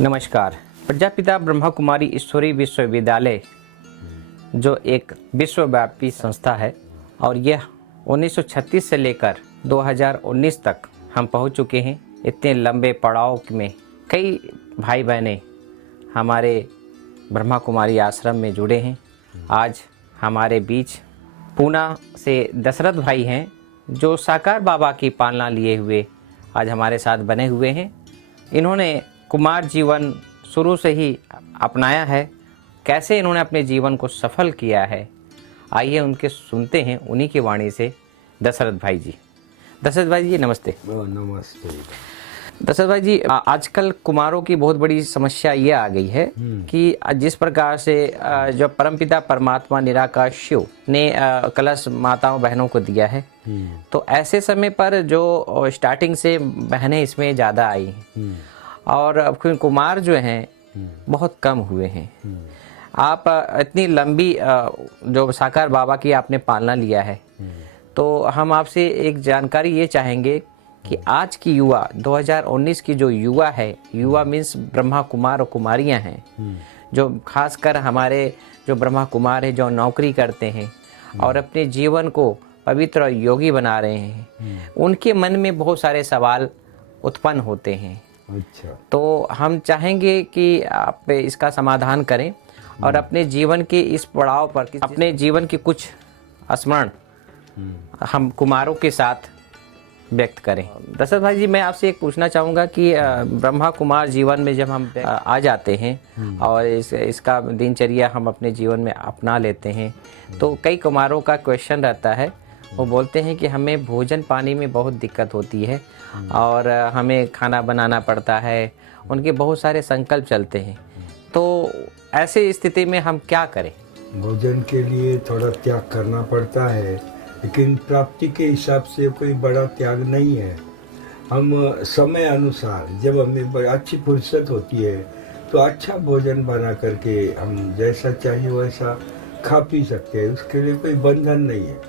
नमस्कार। प्रजापिता ब्रह्मा कुमारी ईश्वरी विश्वविद्यालय जो एक विश्वव्यापी संस्था है और यह 1936 से लेकर 2019 तक हम पहुंच चुके हैं। इतने लंबे पड़ाव में कई भाई बहनें हमारे ब्रह्मा कुमारी आश्रम में जुड़े हैं। आज हमारे बीच पूना से दशरथ भाई हैं जो साकार बाबा की पालना लिए हुए आज हमारे साथ बने हुए हैं। इन्होंने कुमार जीवन शुरू से ही अपनाया है। कैसे इन्होंने अपने जीवन को सफल किया है, आइए उनके सुनते हैं, उन्हीं की वाणी से। दशरथ भाई जी नमस्ते। नमस्ते दशरथ भाई जी, आजकल कुमारों की बहुत बड़ी समस्या ये आ गई है कि जिस प्रकार से जो परमपिता परमात्मा निराकार शिव ने कलश माताओं बहनों को दिया है, तो ऐसे समय पर जो स्टार्टिंग से बहनें इसमें ज़्यादा आई हैं और अब कुमार जो हैं बहुत कम हुए हैं। आप इतनी लंबी जो साकार बाबा की आपने पालना लिया है, तो हम आपसे एक जानकारी ये चाहेंगे कि आज की युवा 2019 की जो युवा है, युवा मीन्स ब्रह्मा कुमार और कुमारियां हैं, जो खासकर हमारे जो ब्रह्मा कुमार है जो नौकरी करते हैं और अपने जीवन को पवित्र और योगी बना रहे हैं, उनके मन में बहुत सारे सवाल उत्पन्न होते हैं। अच्छा, तो हम चाहेंगे कि आप इसका समाधान करें और अपने जीवन के इस पड़ाव पर अपने जीवन के कुछ स्मरण हम कुमारों के साथ व्यक्त करें। दशरथ भाई जी, मैं आपसे एक पूछना चाहूँगा कि ब्रह्मा कुमार जीवन में जब हम आ जाते हैं और इसका दिनचर्या हम अपने जीवन में अपना लेते हैं, तो कई कुमारों का क्वेश्चन रहता है। वो बोलते हैं कि हमें भोजन पानी में बहुत दिक्कत होती है और हमें खाना बनाना पड़ता है, उनके बहुत सारे संकल्प चलते हैं। तो ऐसे स्थिति में हम क्या करें? भोजन के लिए थोड़ा त्याग करना पड़ता है, लेकिन प्राप्ति के हिसाब से कोई बड़ा त्याग नहीं है। हम समय अनुसार जब हमें अच्छी फुर्सत होती है तो अच्छा भोजन बना करके हम जैसा चाहिए वैसा खा पी सकते हैं, उसके लिए कोई बंधन नहीं है।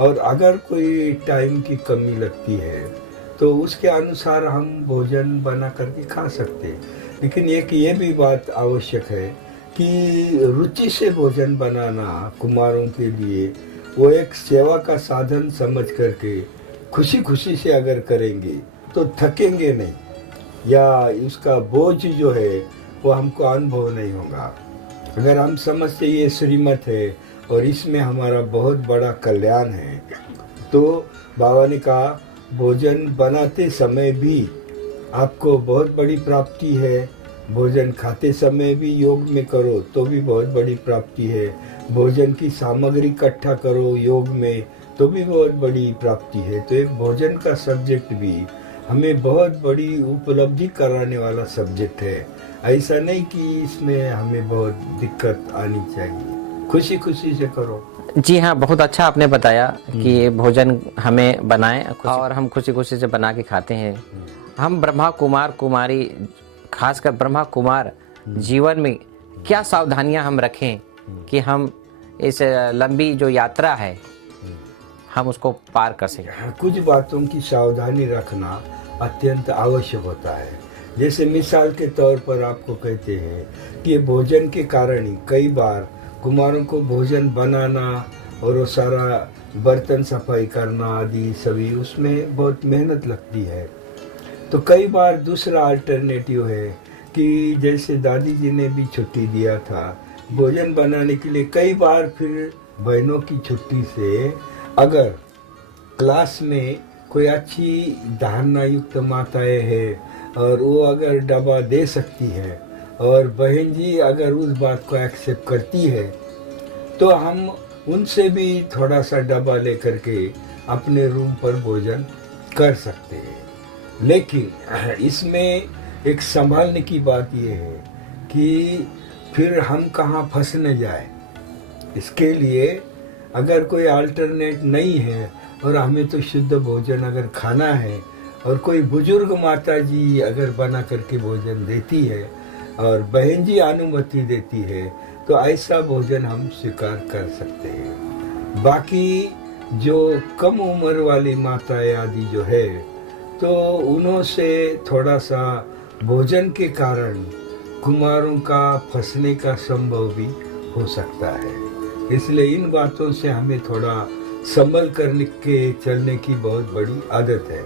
और अगर कोई टाइम की कमी लगती है तो उसके अनुसार हम भोजन बना करके खा सकते हैं। लेकिन एक ये भी बात आवश्यक है कि रुचि से भोजन बनाना कुमारों के लिए वो एक सेवा का साधन समझ करके खुशी खुशी से अगर करेंगे तो थकेंगे नहीं, या उसका बोझ जो है वो हमको अनुभव नहीं होगा। अगर हम समझते ये श्रीमत है और इसमें हमारा बहुत बड़ा कल्याण है, तो बाबा ने कहा भोजन बनाते समय भी आपको बहुत बड़ी प्राप्ति है, भोजन खाते समय भी योग में करो तो भी बहुत बड़ी प्राप्ति है, भोजन की सामग्री इकट्ठा करो योग में तो भी बहुत बड़ी प्राप्ति है। तो एक भोजन का सब्जेक्ट भी हमें बहुत बड़ी उपलब्धि कराने वाला सब्जेक्ट है। ऐसा नहीं कि इसमें हमें बहुत दिक्कत आनी चाहिए, खुशी खुशी से करो। जी हाँ, बहुत अच्छा आपने बताया कि भोजन हमें बनाएं और हम खुशी खुशी से बना के खाते हैं। हम ब्रह्मा कुमार कुमारी, खासकर ब्रह्मा कुमार जीवन में क्या सावधानियां हम रखें कि हम इस लंबी जो यात्रा है हम उसको पार कर सकें? कुछ बातों की सावधानी रखना अत्यंत आवश्यक होता है। जैसे मिसाल के तौर पर आपको कहते हैं कि भोजन के कारण ही कई बार कुमारों को भोजन बनाना और वो सारा बर्तन सफाई करना आदि सभी उसमें बहुत मेहनत लगती है। तो कई बार दूसरा अल्टरनेटिव है कि जैसे दादी जी ने भी छुट्टी दिया था भोजन बनाने के लिए, कई बार फिर बहनों की छुट्टी से अगर क्लास में कोई अच्छी धारणा युक्त माताएं हैं और वो अगर डब्बा दे सकती है और बहन जी अगर उस बात को एक्सेप्ट करती है तो हम उनसे भी थोड़ा सा डब्बा लेकर के अपने रूम पर भोजन कर सकते हैं। लेकिन इसमें एक संभालने की बात यह है कि फिर हम कहाँ फंस न जाए। इसके लिए अगर कोई अल्टरनेट नहीं है और हमें तो शुद्ध भोजन अगर खाना है और कोई बुजुर्ग माता जी अगर बना करके भोजन देती है और बहन जी अनुमति देती है तो ऐसा भोजन हम स्वीकार कर सकते हैं। बाकी जो कम उम्र वाली माताएं आदि जो है तो उन्हों से थोड़ा सा भोजन के कारण कुमारों का फंसने का संभव भी हो सकता है। इसलिए इन बातों से हमें थोड़ा संभल कर के चलने की बहुत बड़ी आदत है,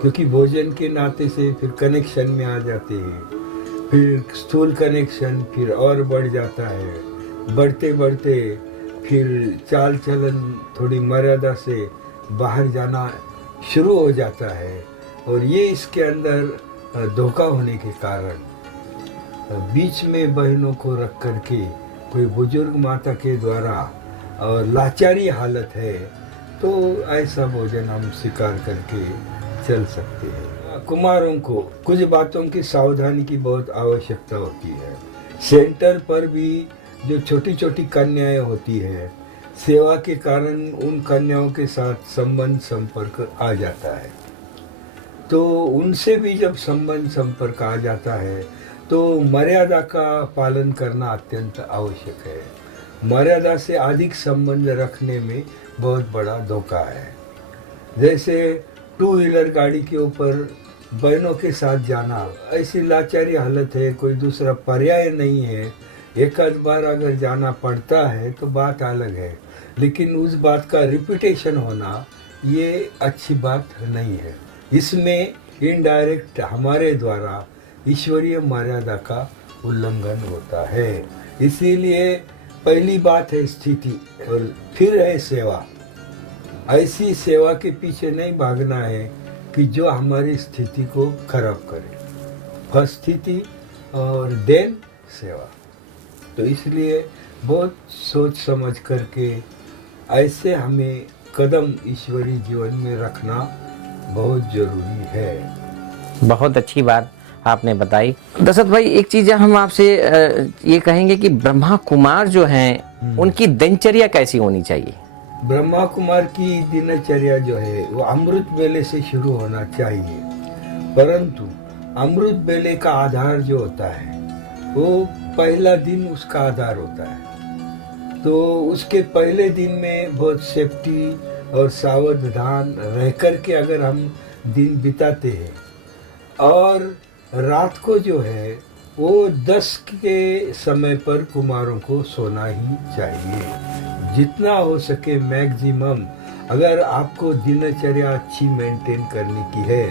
क्योंकि भोजन के नाते से फिर कनेक्शन में आ जाते हैं, फिर स्थूल कनेक्शन फिर और बढ़ जाता है, बढ़ते बढ़ते फिर चाल चलन थोड़ी मर्यादा से बाहर जाना शुरू हो जाता है, और ये इसके अंदर धोखा होने के कारण बीच में बहनों को रख करके कोई बुजुर्ग माता के द्वारा और लाचारी हालत है, तो ऐसा भोजन हम स्वीकार करके चल सकते हैं। कुमारों को कुछ बातों की सावधानी की बहुत आवश्यकता होती है। सेंटर पर भी जो छोटी छोटी कन्याएं होती है, सेवा के कारण उन कन्याओं के साथ संबंध संपर्क आ जाता है, तो उनसे भी जब संबंध संपर्क आ जाता है तो मर्यादा का पालन करना अत्यंत आवश्यक है। मर्यादा से अधिक संबंध रखने में बहुत बड़ा धोखा है। जैसे 2 व्हीलर गाड़ी के ऊपर बहनों के साथ जाना, ऐसी लाचारी हालत है, कोई दूसरा पर्याय नहीं है, एक आध बार अगर जाना पड़ता है तो बात अलग है, लेकिन उस बात का रिपीटेशन होना ये अच्छी बात नहीं है। इसमें इनडायरेक्ट हमारे द्वारा ईश्वरीय मर्यादा का उल्लंघन होता है। इसीलिए पहली बात है स्थिति और फिर है सेवा। ऐसी सेवा के पीछे नहीं भागना है कि जो हमारी स्थिति को खराब करे। फर्स्ट स्थिति और देन सेवा। तो इसलिए बहुत सोच समझ करके ऐसे हमें कदम ईश्वरीय जीवन में रखना बहुत जरूरी है। बहुत अच्छी बात आपने बताई। दशरथ भाई, एक चीज हम आपसे ये कहेंगे कि ब्रह्मा कुमार जो हैं उनकी दिनचर्या कैसी होनी चाहिए? ब्रह्मा कुमार की दिनचर्या जो है वो अमृत बेले से शुरू होना चाहिए, परंतु अमृत बेले का आधार जो होता है वो पहला दिन उसका आधार होता है। तो उसके पहले दिन में बहुत सेफ्टी और सावधान रह कर के अगर हम दिन बिताते हैं, और रात को जो है वो 10 के समय पर कुमारों को सोना ही चाहिए। जितना हो सके मैक्सिमम, अगर आपको दिनचर्या अच्छी मेंटेन करने की है,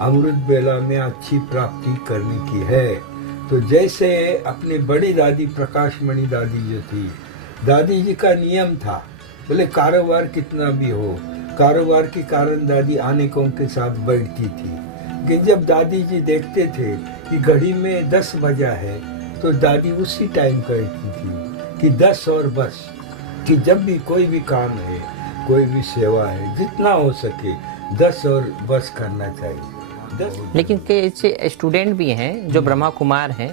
अमृत बेला में अच्छी प्राप्ति करने की है, तो जैसे अपनी बड़ी दादी प्रकाशमणि दादी जो थी, दादी जी का नियम था, बोले कारोबार कितना भी हो, कारोबार के कारण दादी अनेकों के साथ बैठती थी, कि जब दादी जी देखते थे कि घड़ी में 10 बजा है तो दादी उसी टाइम कहती थी कि 10 और बस, कि जब भी कोई भी काम है, कोई भी सेवा है, जितना हो सके 10 और बस करना चाहिए। 10। लेकिन कई स्टूडेंट भी हैं जो ब्रह्मा कुमार हैं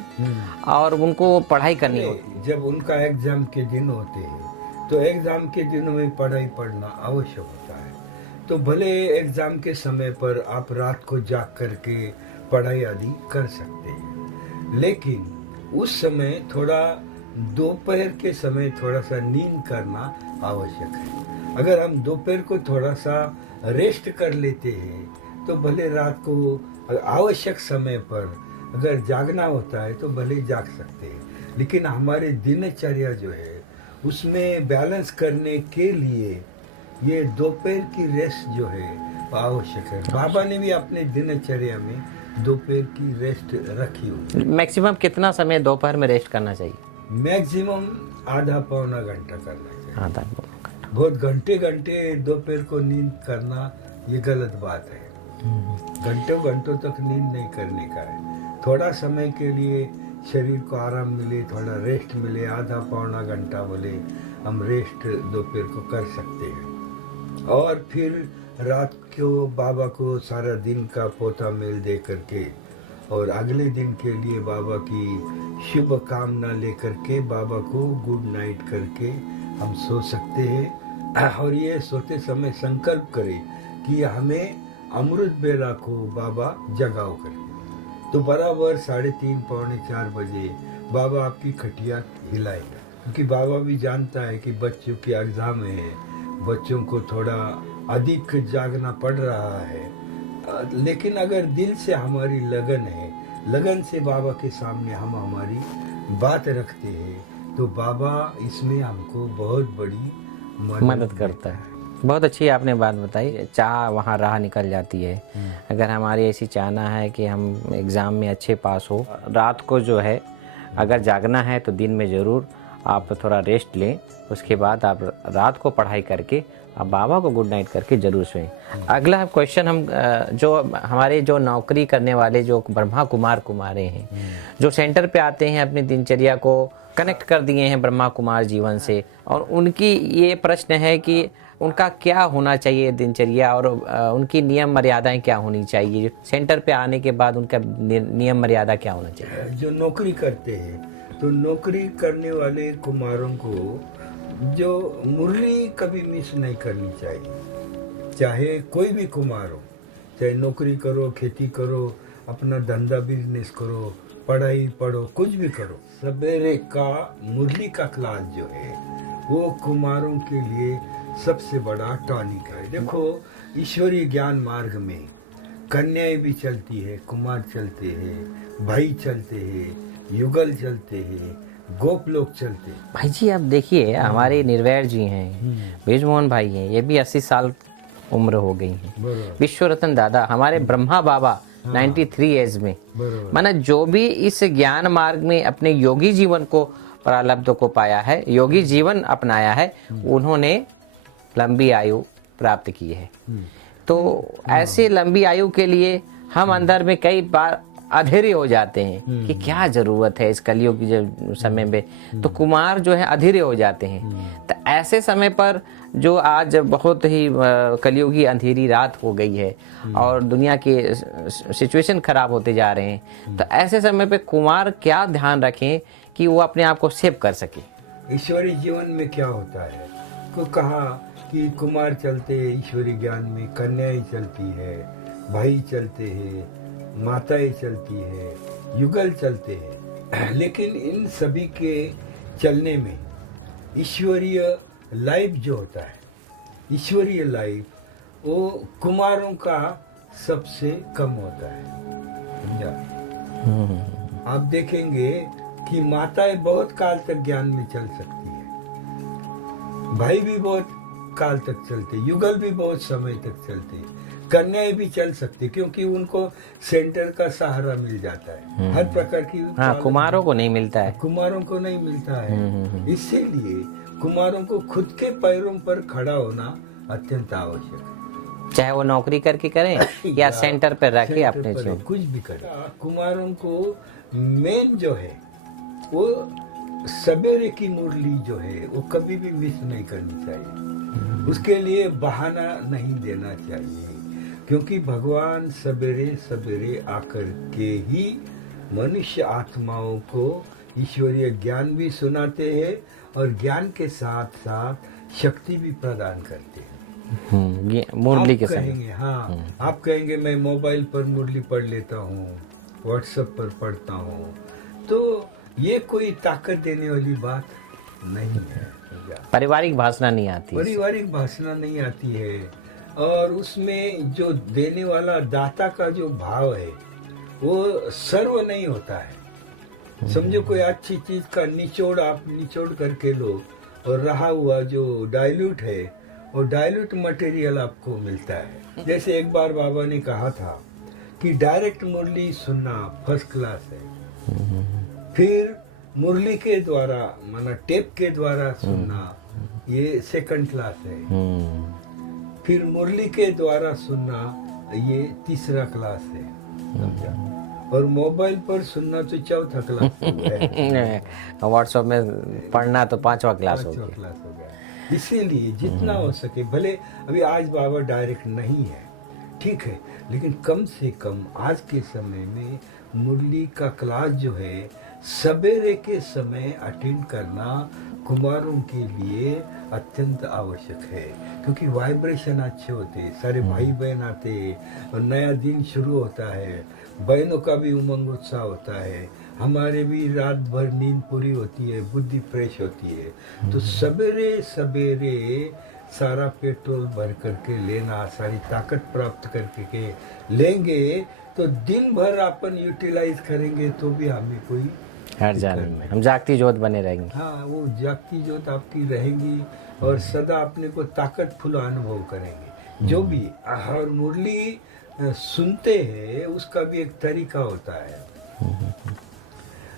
और उनको पढ़ाई करनी होती है। जब उनका एग्जाम के दिन होते हैं तो एग्जाम के दिनों में पढ़ाई पढ़ना आवश्यक होता है। तो भले एग्जाम के समय पर आप रात को जाग करके पढ़ाई आदि कर सकते हैं, लेकिन उस समय थोड़ा दोपहर के समय थोड़ा सा नींद करना आवश्यक है। अगर हम दोपहर को थोड़ा सा रेस्ट कर लेते हैं तो भले रात को आवश्यक समय पर अगर जागना होता है तो भले जाग सकते हैं, लेकिन हमारे दिनचर्या जो है उसमें बैलेंस करने के लिए ये दोपहर की रेस्ट जो है आवश्यक है। बाबा ने भी अपने दिनचर्या में दोपहर की रेस्ट रखी हुई। मैक्सिमम कितना समय दोपहर में रेस्ट करना चाहिए? मैक्सिमम आधा पौना घंटा करना चाहिए। आधा पौना घंटा। बहुत घंटे घंटे दोपहर को नींद करना ये गलत बात है। घंटों घंटों तक नींद नहीं करने का है। थोड़ा समय के लिए शरीर को आराम मिले, थोड़ा रेस्ट मिले, आधा पौना घंटा बोले हम रेस्ट दोपहर को कर सकते हैं। और फिर रात को बाबा को सारा दिन का पोता मेल दे करके और अगले दिन के लिए बाबा की शुभ कामना लेकर के बाबा को गुड नाइट करके हम सो सकते हैं। और ये सोते समय संकल्प करें कि हमें अमृत बेला को बाबा जगाओ करें। तो बराबर 3:30 पौने 4 बजे बाबा आपकी खटिया हिलाएगा, क्योंकि बाबा भी जानता है कि बच्चों की एग्जाम है, बच्चों को थोड़ा अधिक जागना पड़ रहा है। लेकिन अगर दिल से हमारी लगन है, लगन से बाबा के सामने हम हमारी बात रखते हैं तो बाबा इसमें हमको बहुत बड़ी मदद करता है। बहुत अच्छी आपने बात बताई, चाह वहाँ राह निकल जाती है। अगर हमारी ऐसी चाहना है कि हम एग्ज़ाम में अच्छे पास हो, रात को जो है अगर जागना है तो दिन में ज़रूर आप थोड़ा रेस्ट लें, उसके बाद आप रात को पढ़ाई करके आप बाबा को गुड नाइट करके ज़रूर सोएं। अगला क्वेश्चन हम जो हमारे जो नौकरी करने वाले जो ब्रह्मा कुमार कुमारे हैं, जो सेंटर पे आते हैं, अपनी दिनचर्या को कनेक्ट कर दिए हैं ब्रह्मा कुमार जीवन से, और उनकी ये प्रश्न है कि उनका क्या होना चाहिए दिनचर्या, और उनकी नियम मर्यादाएं क्या होनी चाहिए सेंटर पे आने के बाद, उनका नियम मर्यादा क्या होना चाहिए? जो नौकरी करते हैं तो नौकरी करने वाले कुमारों को जो मुरली कभी मिस नहीं करनी चाहिए। चाहे कोई भी कुमार हो, चाहे नौकरी करो, खेती करो, अपना धंधा बिजनेस करो, पढ़ाई पढ़ो, कुछ भी करो, सवेरे का मुरली का क्लास जो है वो कुमारों के लिए सबसे बड़ा टॉनिक है। देखो ईश्वरीय ज्ञान मार्ग में कन्याएं भी चलती है, कुमार चलते हैं, भाई चलते हैं, युगल चलते हैं, गोप लोग चलते हैं। भाई जी आप देखिए, हमारे निर्वैर जी हैं, ब्रिजमोहन भाई हैं, ये भी 80 साल उम्र हो गई है। विश्व रतन दादा, हमारे ब्रह्मा बाबा 93 एज में, माना जो भी इस ज्ञान मार्ग में अपने योगी जीवन को प्रारब्ध को पाया है, योगी जीवन अपनाया है, उन्होंने लंबी आयु प्राप्त की है। तो ऐसे लंबी आयु के लिए हम अंदर में कई बार अधीरे हो जाते हैं कि क्या जरूरत है इस कलयुग की जो समय में, तो कुमार जो है अधीरे हो जाते हैं। तो ऐसे समय पर जो आज बहुत ही कलयुगी अंधेरी रात हो गई है और दुनिया के सिचुएशन खराब होते जा रहे हैं, तो ऐसे समय पे कुमार क्या ध्यान रखें कि वो अपने आप को सेव कर सके? ईश्वरीय जीवन में क्या होता है, को कहा कि कुमार चलते हैं ईश्वरीय ज्ञान में, कन्याएं चलती है, भाई चलते हैं, माताएं चलती है, युगल चलते हैं, लेकिन इन सभी के चलने में ईश्वरीय लाइफ जो होता है, ईश्वरीय लाइफ वो कुमारों का सबसे कम होता है। समझा? आप देखेंगे कि माताएं बहुत काल तक ज्ञान में चल सकती है, भाई भी बहुत काल तक चलते, युगल भी बहुत समय तक चलते, कन्याएं भी चल सकती, क्योंकि उनको सेंटर का सहारा मिल जाता है। हर प्रकार की कुमारों को नहीं मिलता है, कुमारों को नहीं मिलता है। इसीलिए कुमारों को खुद के पैरों पर खड़ा होना अत्यंत आवश्यक है, चाहे वो नौकरी करके करें या सेंटर पर रह के अपने जीवन कुछ भी करें। कुमारों को मेन जो है वो सवेरे की मुरली जो है वो कभी भी मिस नहीं करनी चाहिए, उसके लिए बहाना नहीं देना चाहिए, क्योंकि भगवान सवेरे सवेरे आकर के ही मनुष्य आत्माओं को ईश्वरीय ज्ञान भी सुनाते हैं और ज्ञान के साथ साथ शक्ति भी प्रदान करते हैं। मुरली के कहेंगे, हाँ आप कहेंगे मैं मोबाइल पर मुरली पढ़ लेता हूँ, व्हाट्सएप पर पढ़ता हूँ, तो ये कोई ताकत देने वाली बात नहीं है। पारिवारिक भाषा नहीं आती, पारिवारिक भाषा नहीं आती है, और उसमें जो देने वाला दाता का जो भाव है वो सर्व नहीं होता है। समझो कोई अच्छी चीज का निचोड़ आप निचोड़ करके लो और रहा हुआ जो डाइल्यूट है वो डाइल्यूट मटेरियल आपको मिलता है। जैसे एक बार बाबा ने कहा था कि डायरेक्ट मुरली सुनना फर्स्ट क्लास है, फिर मुरली के द्वारा माना टेप के द्वारा सुनना ये सेकंड क्लास है, फिर मुरली के द्वारा सुनना ये तीसरा क्लास है, समझा? और मोबाइल पर सुनना तो चौथा क्लास है, व्हाट्सएप में पढ़ना तो पांचवा क्लास हो गया। इसीलिए जितना हो सके, भले अभी आज बाबा डायरेक्ट नहीं है, ठीक है, लेकिन कम से कम आज के समय में मुरली का क्लास जो है सवेरे के समय अटेंड करना कुमारों के लिए अत्यंत आवश्यक है, क्योंकि वाइब्रेशन अच्छे होते हैं, सारे भाई बहन आते हैं और नया दिन शुरू होता है, बहनों का भी उमंग उत्साह होता है, हमारे भी रात भर नींद पूरी होती है, बुद्धि फ्रेश होती है। तो सवेरे सवेरे सारा पेट्रोल भर करके लेना, सारी ताकत प्राप्त करके लेंगे तो दिन भर अपन यूटिलाइज करेंगे तो भी हमें कोई हर जाने में हम जागती ज्योत बने रहेंगे। हाँ, वो जागती ज्योत आपकी रहेगी और सदा अपने को ताकतफुल अनुभव करेंगे जो भी। और मुरली सुनते हैं उसका भी एक तरीका होता है।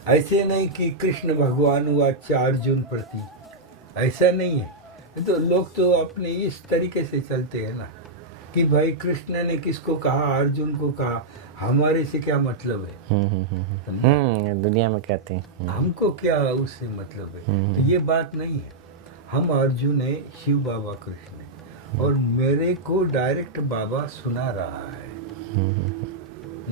ऐसे नहीं कि कृष्ण भगवान वाच्य अर्जुन प्रति, ऐसा नहीं है। तो लोग तो अपने इस तरीके से चलते हैं ना कि भाई कृष्ण ने किसको कहा, अर्जुन को कहा, हमारे से क्या मतलब है। दुनिया में कहते हैं हमको क्या उससे मतलब है। तो ये बात नहीं है। हम अर्जुन है, शिव बाबा कृष्ण है, और मेरे को डायरेक्ट बाबा सुना रहा है।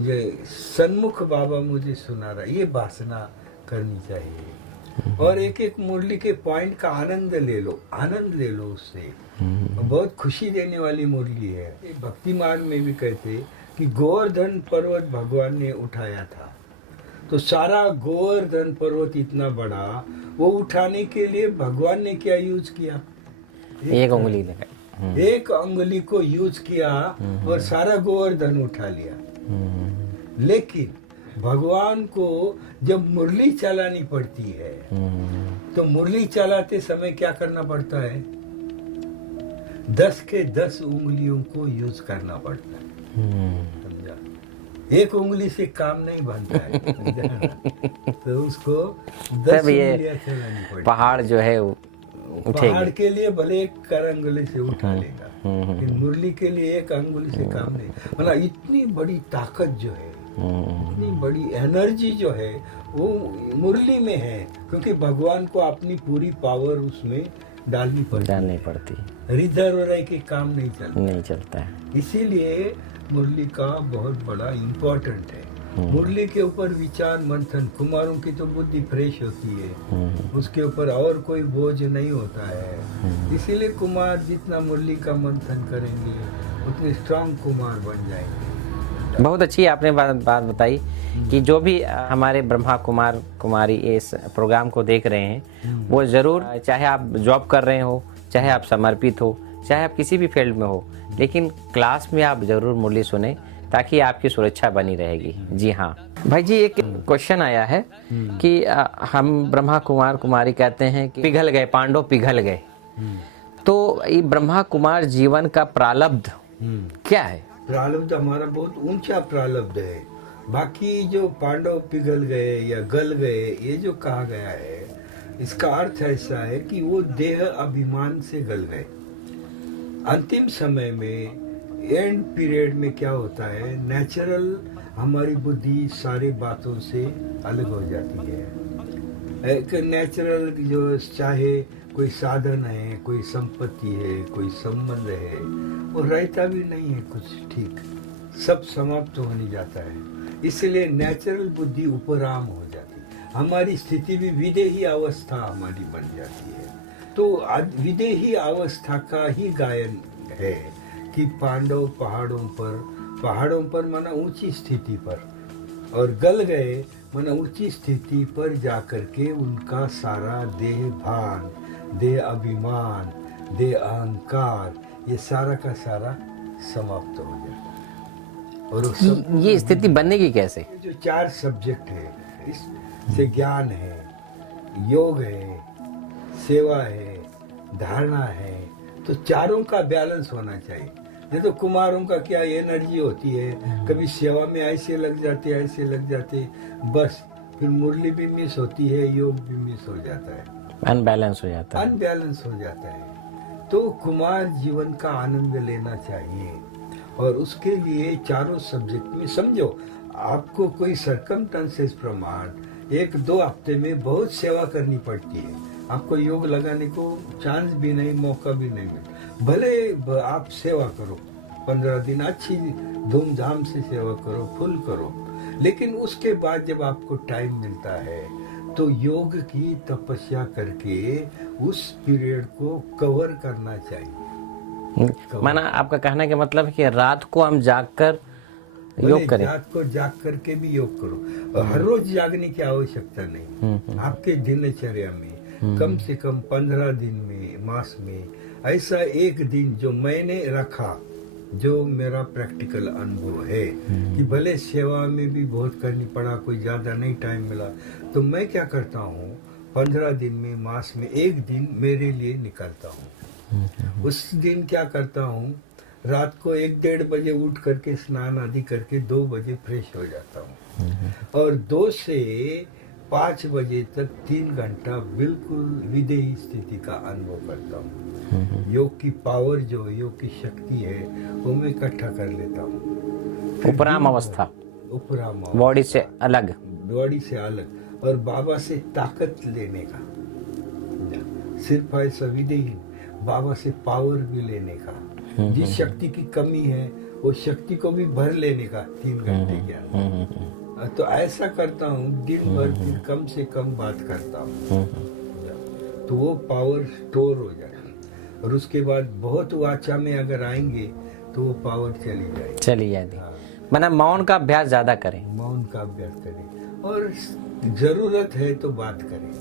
ये सन्मुख बाबा मुझे सुना रहा है। ये वासना करनी चाहिए और एक एक मुरली के पॉइंट का आनंद ले लो, आनंद ले लो उससे। बहुत खुशी देने वाली मुरली है। भक्ति मार्ग में भी कहते कि गोवर्धन पर्वत भगवान ने उठाया था, तो सारा गोवर्धन पर्वत इतना बड़ा, वो उठाने के लिए भगवान ने क्या यूज किया? एक उंगली एक उंगली को यूज किया और सारा गोवर्धन उठा लिया। लेकिन भगवान को जब मुरली चलानी पड़ती है तो मुरली चलाते समय क्या करना पड़ता है? 10 के 10 उंगलियों को यूज करना पड़ता है। समझा? एक उंगली से काम नहीं बनता है। तो उसको 10 उंगलियां चलानी पड़ती। पहाड़ जो है पहाड़ के लिए भले एक कर अंगुली से उठा लेगा, लेकिन मुरली के लिए एक अंगुली से काम नहीं। मतलब इतनी बड़ी ताकत जो है, इतनी बड़ी एनर्जी जो है वो मुरली में है, क्योंकि भगवान को अपनी पूरी पावर उसमें डालनी पड़ती है। रिजर्व रह के काम नहीं चलता है। इसीलिए मुरली का बहुत बड़ा इम्पोर्टेंट है। मुरली के ऊपर विचार मंथन, कुमारों की तो बुद्धि फ्रेश होती है, उसके ऊपर और कोई बोझ नहीं होता है। इसीलिए कुमार जितना मुरली का मंथन करेंगे उतने स्ट्रांग कुमार बन जाएंगे। बहुत अच्छी आपने बात बताई कि जो भी हमारे ब्रह्मा कुमार कुमारी इस प्रोग्राम को देख रहे हैं वो ज़रूर, चाहे आप जॉब कर रहे हो, चाहे आप समर्पित हो, चाहे आप किसी भी फील्ड में हो, लेकिन क्लास में आप ज़रूर मुरली सुने ताकि आपकी सुरक्षा बनी रहेगी। जी हाँ भाई जी, एक क्वेश्चन आया है कि हम ब्रह्मा कुमार कुमारी कहते हैं कि पिघल गए, पांडव पिघल गए, तो ये ब्रह्मा कुमार जीवन का प्रारब्ध क्या है? प्रारब्ध हमारा बहुत ऊंचा प्रारब्ध है। बाकी जो पांडव पिघल गए या गल गए, ये जो कहा गया है, इसका अर्थ ऐसा है कि वो देह अभिमान से गल गए। अंतिम समय में एंड पीरियड में क्या होता है, नेचुरल हमारी बुद्धि सारी बातों से अलग हो जाती है। एक नेचुरल जो, चाहे कोई साधन है, कोई संपत्ति है, कोई संबंध है, वो रहता भी नहीं है कुछ ठीक, सब समाप्त होने जाता है। इसलिए नेचुरल बुद्धि उपराम हो जाती है। हमारी स्थिति भी विदेही अवस्था हमारी बन जाती है। तो विदेही अवस्था का ही गायन है कि पांडव पहाड़ों पर माना ऊंची स्थिति पर, और गल गए माना ऊंची स्थिति पर जाकर के उनका सारा देह भान, देह अभिमान, देह अहंकार, ये सारा का सारा समाप्त हो जाता है। और ये स्थिति बनने की कैसे? जो 4 सब्जेक्ट है, इससे ज्ञान है, योग है, सेवा है, धारणा है, तो चारों का बैलेंस होना चाहिए। नहीं तो कुमारों का क्या एनर्जी होती है, कभी सेवा में ऐसे लग जाते, बस फिर मुरली भी मिस होती है, योग भी मिस हो जाता है, अनबैलेंस हो जाता है। तो कुमार जीवन का आनंद लेना चाहिए, और उसके लिए चारों सब्जेक्ट में समझो, आपको कोई सरकमस्टेंसेस प्रमाण 1-2 हफ्ते में बहुत सेवा करनी पड़ती है। आपको योग लगाने को चांस भी नहीं, मौका भी नहीं मिलता। भले आप सेवा करो 15 दिन, अच्छी धूमधाम से सेवा करो, फुल करो, लेकिन उसके बाद जब आपको टाइम मिलता है तो योग की तपस्या करके उस पीरियड को कवर करना चाहिए। माना आपका कहने का मतलब है कि रात को हम जागकर योग करें? रात को जाग करके भी योग करो। हर रोज जागने की आवश्यकता नहीं। आपके दिनचर्या में कम से कम 15 दिन में, मास में, ऐसा एक दिन जो मैंने रखा जो मेरा प्रैक्टिकल अनुभव है कि भले सेवा में भी बहुत करनी पड़ा, कोई ज़्यादा नहीं टाइम मिला, तो मैं क्या करता हूँ 15 दिन में, मास में एक दिन मेरे लिए निकालता हूँ। उस दिन क्या करता हूँ, रात को 1-1:30 बजे उठ करके स्नान आदि करके 2 बजे फ्रेश हो जाता हूँ और 2 से 5 बजे तक 3 घंटा बिल्कुल विदेही स्थिति का अनुभव करता हूँ। योग की पावर जो है, योग की शक्ति है, वो मैं इकट्ठा कर लेता हूँ। उपराम अवस्था, उपराम बॉडी से अलग, बॉडी से अलग, और बाबा से ताकत लेने का, सिर्फ ऐसा विदेही, बाबा से पावर भी लेने का, जिस शक्ति की कमी है वो शक्ति को भी भर लेने का 3 घंटे के अंदर। तो ऐसा करता हूँ दिन भर, फिर कम से कम बात करता हूँ, तो वो पावर स्टोर हो जाए, और उसके बाद बहुत वाचा में अगर आएंगे तो वो पावर चली जाएगी। हाँ। मतलब मौन का अभ्यास ज्यादा करें, मौन का अभ्यास करें, और जरूरत है तो बात करें।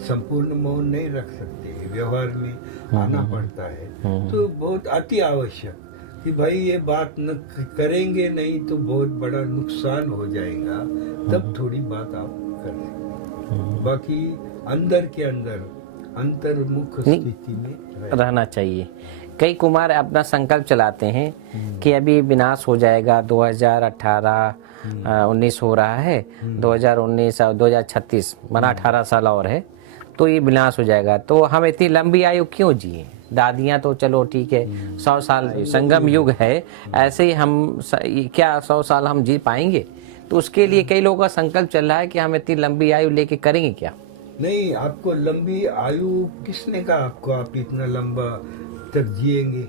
संपूर्ण मौन नहीं रख सकते, व्यवहार में आना पड़ता है, तो बहुत अति आवश्यक कि भाई ये बात न करेंगे नहीं तो बहुत बड़ा नुकसान हो जाएगा, तब थोड़ी बात आप कर सकते। बाकी अंदर के अंदर अंतर्मुख स्थिति में रहना चाहिए। कई कुमार अपना संकल्प चलाते हैं कि अभी विनाश हो जाएगा, 2018 19 हो रहा है, 2019 और 2036 माना 18 साल और है तो ये विनाश हो जाएगा, तो हम इतनी लंबी आयु क्यों जिए? दादियां तो चलो ठीक है 100 साल संगम युग है, ऐसे ही हम क्या 100 साल हम जी पाएंगे? तो उसके लिए कई लोगों का संकल्प चल रहा है कि हम इतनी लंबी आयु लेके करेंगे क्या? नहीं, आपको लंबी आयु किसने कहा आपको आप इतना लंबा तक जिएंगे?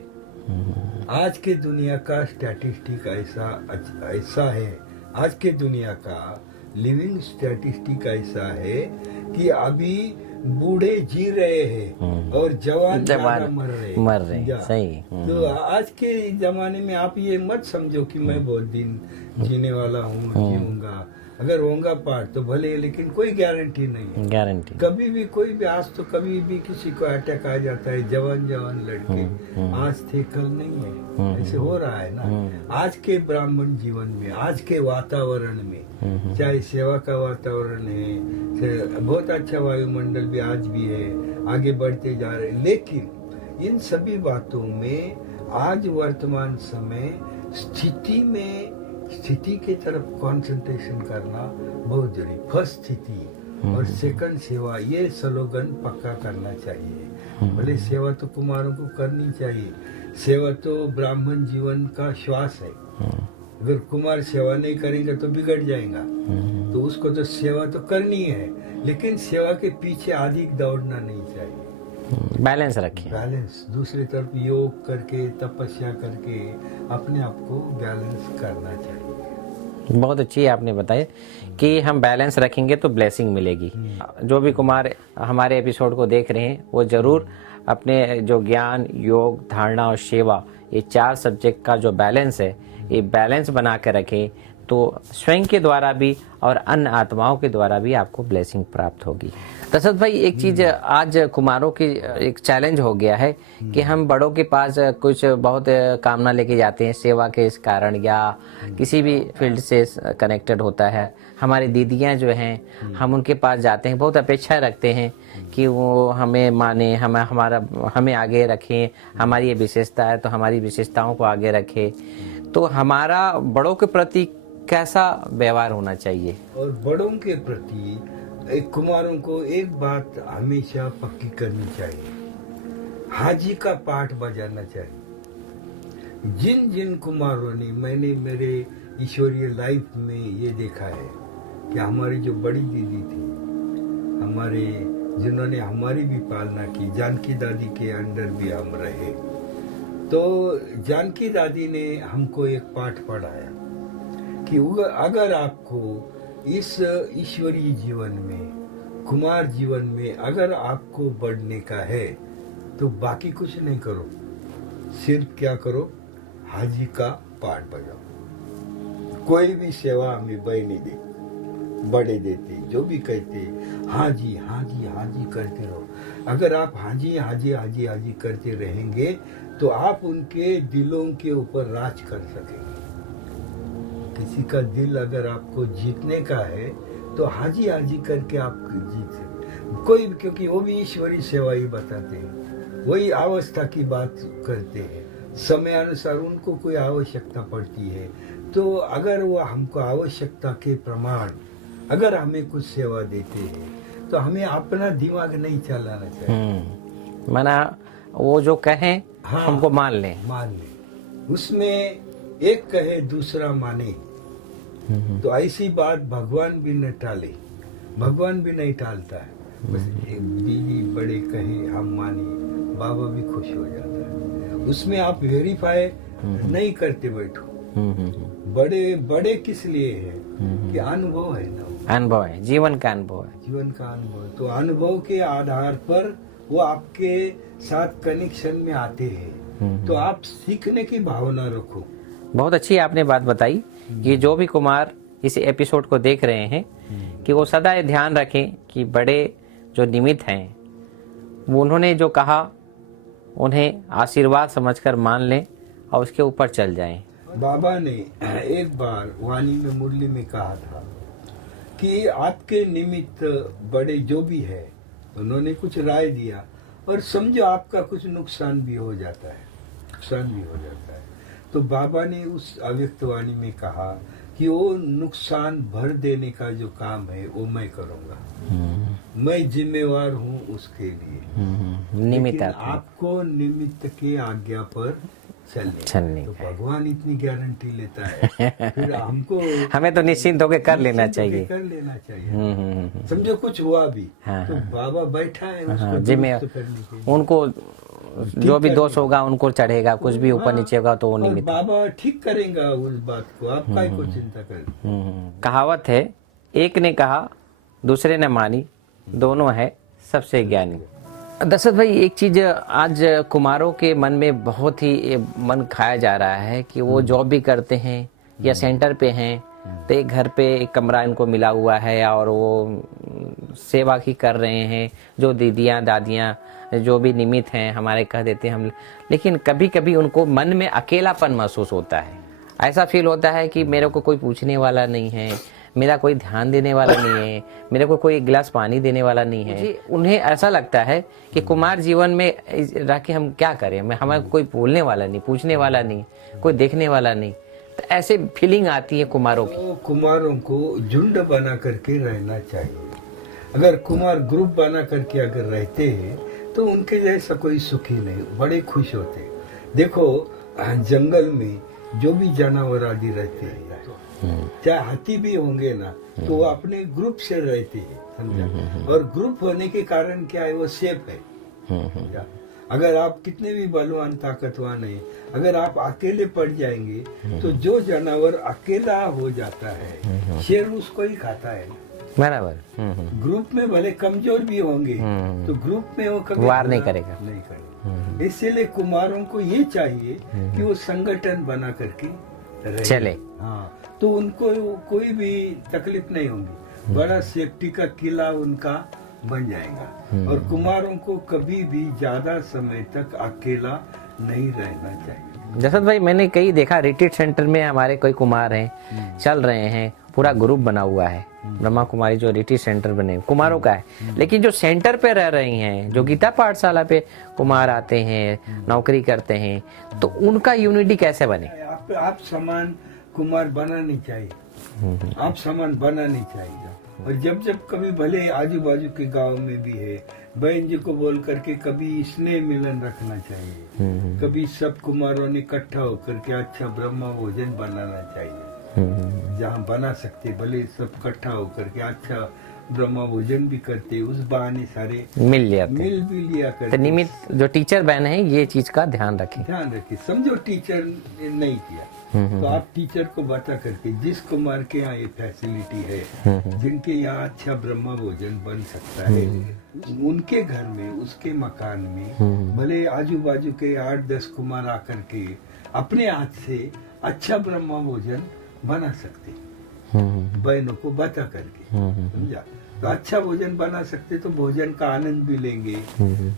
आज के दुनिया का स्टैटिस्टिक ऐसा है, आज के दुनिया का लिविंग स्टैटिस्टिक ऐसा है कि अभी बूढ़े जी रहे हैं और जवान मर रहे हैं। सही। तो आज के जमाने में आप ये मत समझो कि मैं बहुत दिन जीने वाला हूँ, जीऊंगा। अगर होगा पाठ तो भले, लेकिन कोई गारंटी नहीं है। गारंटी कभी भी कोई भी, आज तो कभी भी किसी को अटैक आ जाता है, जवान लड़के आज थे कल नहीं है, ऐसे हो रहा है ना। आज के ब्राह्मण जीवन में, आज के वातावरण में, चाहे सेवा का वातावरण है, बहुत अच्छा वायुमंडल भी आज भी है, आगे बढ़ते जा रहे, लेकिन इन सभी बातों में आज वर्तमान समय स्थिति के तरफ कंसंट्रेशन करना बहुत जरूरी। फर्स्ट स्थिति और सेकंड सेवा, ये स्लोगन पक्का करना चाहिए। भले सेवा तो कुमारों को करनी चाहिए, सेवा तो ब्राह्मण जीवन का श्वास है। अगर कुमार सेवा नहीं करेंगे तो बिगड़ जाएगा, तो उसको तो सेवा तो करनी है, लेकिन सेवा के पीछे अधिक दौड़ना नहीं चाहिए। बैलेंस रखिए, बैलेंस, दूसरी तरफ योग करके, तपस्या करके अपने आप को बैलेंस करना चाहिए। बहुत अच्छी आपने बताया कि हम बैलेंस रखेंगे तो ब्लेसिंग मिलेगी। जो भी कुमार हमारे एपिसोड को देख रहे हैं वो जरूर अपने जो ज्ञान, योग, धारणा और सेवा, ये 4 सब्जेक्ट का जो बैलेंस है, ये बैलेंस बना कर रखें, तो स्वयं के द्वारा भी और अन्य आत्माओं के द्वारा भी आपको ब्लेसिंग प्राप्त होगी। दशरथ भाई, एक चीज आज कुमारों की एक चैलेंज हो गया है कि हम बड़ों के पास कुछ बहुत कामना लेके जाते हैं, सेवा के इस कारण या किसी भी फील्ड से कनेक्टेड होता है। हमारी दीदियां जो हैं, हम उनके पास जाते हैं, बहुत अपेक्षा रखते हैं कि वो हमें माने, हमें आगे रखें, हमारी ये विशेषता है तो हमारी विशेषताओं को आगे रखें। तो हमारा बड़ों के प्रति कैसा व्यवहार होना चाहिए? और बड़ों के प्रति एक कुमारों को एक बात हमेशा पक्की करनी चाहिए, हाजी का पाठ बजाना चाहिए। जिन जिन कुमारों ने, मैंने मेरे ईश्वरीय लाइफ में ये देखा है कि हमारी जो बड़ी दीदी थी, हमारे जिन्होंने हमारी भी पालना की, जानकी दादी के अंडर भी हम रहे, तो जानकी दादी ने हमको एक पाठ पढ़ाया कि अगर आपको इस ईश्वरीय जीवन में, कुमार जीवन में अगर आपको बढ़ने का है तो बाकी कुछ नहीं करो, सिर्फ क्या करो, हाजी का पाठ बजाओ। कोई भी सेवा हमें नहीं दे, बड़े देते, जो भी कहते, हाजी हाजी हाजी करते रहो। अगर आप हाजी हाजी हाजी हाजी करते रहेंगे तो आप उनके दिलों के ऊपर राज कर सकेंगे। किसी का दिल अगर आपको जीतने का है तो हाजी हाजी करके आप जीत सकते कोई, क्योंकि वो भी ईश्वरी सेवा ही बताते हैं, वही अवस्था की बात करते हैं। समय अनुसार उनको कोई आवश्यकता पड़ती है, तो अगर वो हमको आवश्यकता के प्रमाण अगर हमें कुछ सेवा देते हैं तो हमें अपना दिमाग नहीं चलाना चाहिए। माना वो जो कहें हाँ, हमको मान लें। उसमें एक कहे दूसरा माने, तो ऐसी बात भगवान भी न टाले, भगवान भी नहीं टालता है। बस एक दीदी बड़े कहे हम माने, बाबा भी खुश हो जाता है। उसमें आप वेरीफाई नहीं करते बैठो। बड़े बड़े किस लिए है कि अनुभव है ना, अनुभव है, जीवन का अनुभव है। जीवन का अनुभव, तो अनुभव के आधार पर वो आपके साथ कनेक्शन में आते हैं। तो आप सीखने की भावना रखो। बहुत अच्छी आपने बात बताई कि जो भी कुमार इस एपिसोड को देख रहे हैं कि वो सदा ये ध्यान रखें कि बड़े जो निमित्त हैं वो उन्होंने जो कहा उन्हें आशीर्वाद समझकर मान लें और उसके ऊपर चल जाएं। बाबा ने एक बार वाणी में मुरली में कहा था कि आपके निमित्त बड़े जो भी है, उन्होंने कुछ राय दिया और समझो आपका कुछ नुकसान भी हो जाता है, तो बाबा ने उस अव्यक्त वाणी में कहा कि वो नुकसान भर देने का जो काम है वो मैं करूंगा, मैं जिम्मेवार हूँ उसके लिए। निमित्त लेकिन आपको निमित्त के आज्ञा पर चलने तो भगवान इतनी गारंटी लेता है, फिर हमको हमें तो निश्चिंत होकर कर लेना चाहिए। समझो कुछ हुआ भी हाँ, तो बाबा बैठा है उसको जिम्मेवार, करने के लिए। उनको जो भी दोष होगा उनको चढ़ेगा, कुछ भी ऊपर नीचे होगा तो वो और निमित्त। बाबा ठीक करेगा उस बात को, आप काय को चिंता कर। कहावत है, एक ने कहा दूसरे ने मानी, दोनों है सबसे ज्ञानी। दशरथ भाई, एक चीज आज कुमारों के मन में बहुत ही मन खाया जा रहा है कि वो जॉब भी करते हैं या सेंटर पे हैं, तो एक घर पे एक कमरा इनको मिला हुआ है और वो सेवा ही कर रहे हैं। जो दीदियाँ दादियाँ जो भी निमित्त हैं हमारे कह देते हैं हम, लेकिन कभी कभी उनको मन में अकेलापन महसूस होता है। ऐसा फील होता है कि मेरे को कोई पूछने वाला नहीं है, मेरा कोई ध्यान देने वाला नहीं है, मेरे को कोई एक गिलास पानी देने वाला नहीं है। उन्हें ऐसा लगता है कि कुमार जीवन में रह के हम क्या करें, हमारे कोई बोलने वाला नहीं, पूछने वाला नहीं, कोई देखने वाला नहीं। तो ऐसे फीलिंग आती है कुमारों की। तो कुमारों को झुंड बना करके रहना चाहिए। अगर कुमार ग्रुप बना करके अगर रहते हैं तो उनके जैसा कोई सुखी नहीं, बड़े खुश होते। देखो जंगल में जो भी जानवर आदि रहते हैं, चाहे हाथी भी होंगे ना, तो वो अपने ग्रुप से रहते हैं, समझा। और ग्रुप होने के कारण क्या है, वो सेफ है। अगर आप कितने भी बलवान ताकतवान हैं, अगर आप अकेले पड़ जाएंगे तो जो जानवर अकेला हो जाता है, शेर उसको ही खाता है बराबर। ग्रुप में भले कमजोर भी होंगे तो ग्रुप में वो कभी वार नहीं करेगा। इसीलिए कुमारों को ये चाहिए कि वो संगठन बना करके रहे। चले। हाँ, तो उनको कोई भी तकलीफ नहीं होगी, बड़ा सेफ्टी का किला उनका बन जाएगा। और कुमारों को कभी भी ज्यादा समय तक अकेला नहीं रहना चाहिए। जसद भाई, मैंने कई देखा रिट्रीट सेंटर में हमारे कोई कुमार हैं, चल रहे हैं, पूरा ग्रुप बना हुआ है, ब्रह्मा कुमारी जो रिट्रीट सेंटर बने कुमारों का है। लेकिन जो सेंटर पे रह रही हैं, जो गीता पाठशाला पे कुमार आते हैं, नौकरी करते हैं, तो उनका यूनिटी कैसे बने? आप समान कुमार बनानी चाहिए, आप समान बनानी चाहिए। और जब कभी भले आजू बाजू के गांव में भी है, बहन जी को बोल करके कभी स्नेह मिलन रखना चाहिए। कभी सब कुमारों ने इकट्ठा होकर के अच्छा ब्रह्मा भोजन बनाना चाहिए, जहाँ बना सकते, भले सब इकट्ठा होकर के अच्छा ब्रह्मा भोजन भी करते, उस बहाने सारे मिल भी लिया करते। तो निमित्त जो टीचर बहन है ये चीज का ध्यान रखें। समझो टीचर ने नहीं किया तो आप टीचर को बता करके, जिस कुमार के यहाँ ये फैसिलिटी है, जिनके यहाँ अच्छा ब्रह्मा भोजन बन सकता है, उनके घर में, उसके मकान में भले आजू बाजू के 8-10 कुमार आकर के अपने हाथ से अच्छा ब्रह्मा भोजन बना सकते, बहनों को बता करके, समझा। तो अच्छा भोजन बना सकते तो भोजन का आनंद भी लेंगे,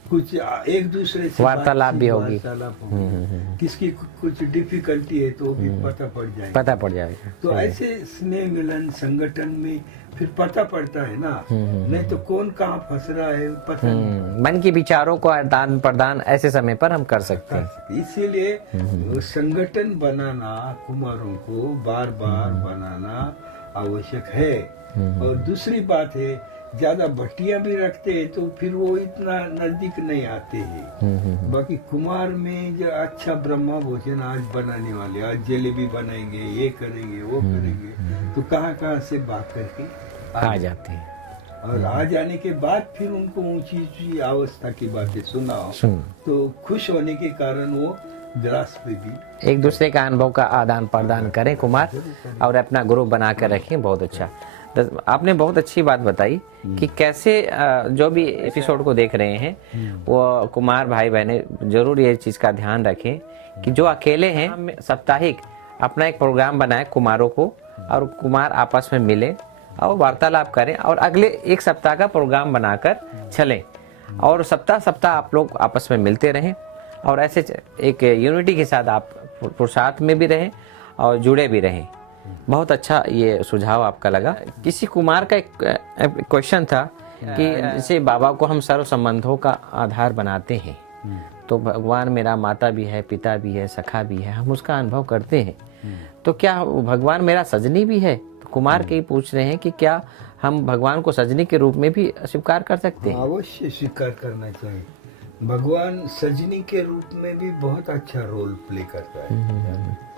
कुछ एक दूसरे से वार्तालाप भी होगी। वार्तालाप होगी। किसकी कुछ डिफिकल्टी है तो भी पता पड़ जाएगा। तो ऐसे स्नेह मिलन संगठन में फिर पता पड़ता है ना, नहीं तो कौन कहाँ फंस रहा है पता नहीं। मन के विचारों को आदान प्रदान ऐसे समय पर हम कर सकते हैं। इसीलिए संगठन बनाना कुमारों को बार बार बनाना आवश्यक है। और दूसरी बात है, ज्यादा भट्टियां भी रखते हैं तो फिर वो इतना नजदीक नहीं आते हैं। बाकी कुमार में जो अच्छा ब्रह्मा भोजन आज बनाने वाले, आज जलेबी बनाएंगे, ये करेंगे, वो करेंगे, तो कहाँ कहाँ से बात करके आ जाते हैं। और आ जाने के बाद फिर उनको ऊंची ऊंची अवस्था की बातें सुनाओ तो खुश होने के कारण वो ग्रास पे भी एक दूसरे का अनुभव का आदान प्रदान करें कुमार, और अपना ग्रुप बना कर रखें। बहुत अच्छा, आपने बहुत अच्छी बात बताई कि कैसे जो भी एपिसोड को देख रहे हैं वो कुमार भाई बहने जरूर ये चीज का ध्यान रखें कि जो अकेले हैं हम साप्ताहिक अपना एक प्रोग्राम बनाए कुमारों को, और कुमार आपस में मिले और वार्तालाप करें, और अगले एक सप्ताह का प्रोग्राम बनाकर चलें, और सप्ताह आप लोग आपस में मिलते रहें, और ऐसे एक यूनिटी के साथ आप पुरुषार्थ में भी रहें और जुड़े भी रहें। बहुत अच्छा ये सुझाव आपका लगा। किसी कुमार का एक क्वेश्चन था कि जैसे बाबा को हम सर्व संबंधों का आधार बनाते हैं, तो भगवान मेरा माता भी है, पिता भी है, सखा भी है, हम उसका अनुभव करते हैं, तो क्या भगवान मेरा सजनी भी है? तो कुमार के ही पूछ रहे हैं कि क्या हम भगवान को सजनी के रूप में भी स्वीकार कर सकते हैं? अवश्य स्वीकार करना चाहिए। भगवान सजनी के रूप में भी बहुत अच्छा रोल प्ले करता है।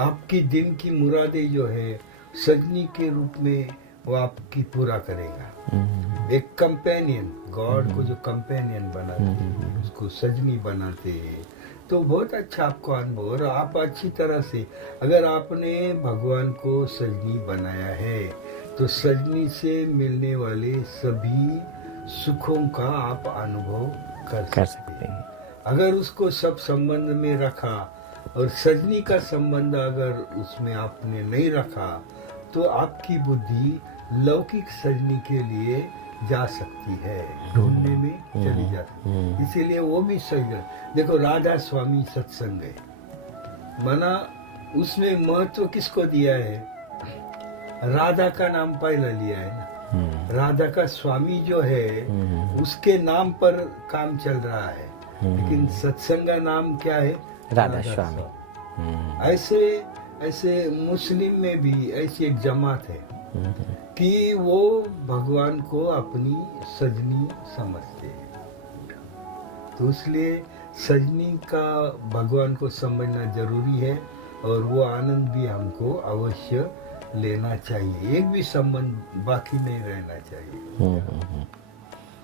आपकी दिन की मुरादें जो है सजनी के रूप में वो आपकी पूरा करेगा। एक कंपेनियन, गॉड को जो कंपेनियन बनाते हैं उसको सजनी बनाते हैं, तो बहुत अच्छा आपको अनुभव। और आप अच्छी तरह से, अगर आपने भगवान को सजनी बनाया है तो सजनी से मिलने वाले सभी सुखों का आप अनुभव कर सकते हैं। अगर उसको सब संबंध में रखा और सजनी का संबंध अगर उसमें आपने नहीं रखा तो आपकी बुद्धि लौकिक सजनी के लिए जा सकती है, ढूंढने में चली जाती है। इसीलिए वो भी सही है। देखो राधा स्वामी सत्संग है, माना उसमें महत्व किसको दिया है? राधा का नाम पहला लिया है ना। राधा का स्वामी जो है उसके नाम पर काम चल रहा है, लेकिन सत्संग का नाम क्या है? राधा स्वामी। ऐसे मुस्लिम में भी ऐसी एक जमात है कि वो भगवान को अपनी सजनी समझते हैं, तो इसलिए सजनी का भगवान को समझना जरूरी है, और वो आनंद भी हमको अवश्य लेना चाहिए। एक भी संबंध बाकी नहीं रहना चाहिए।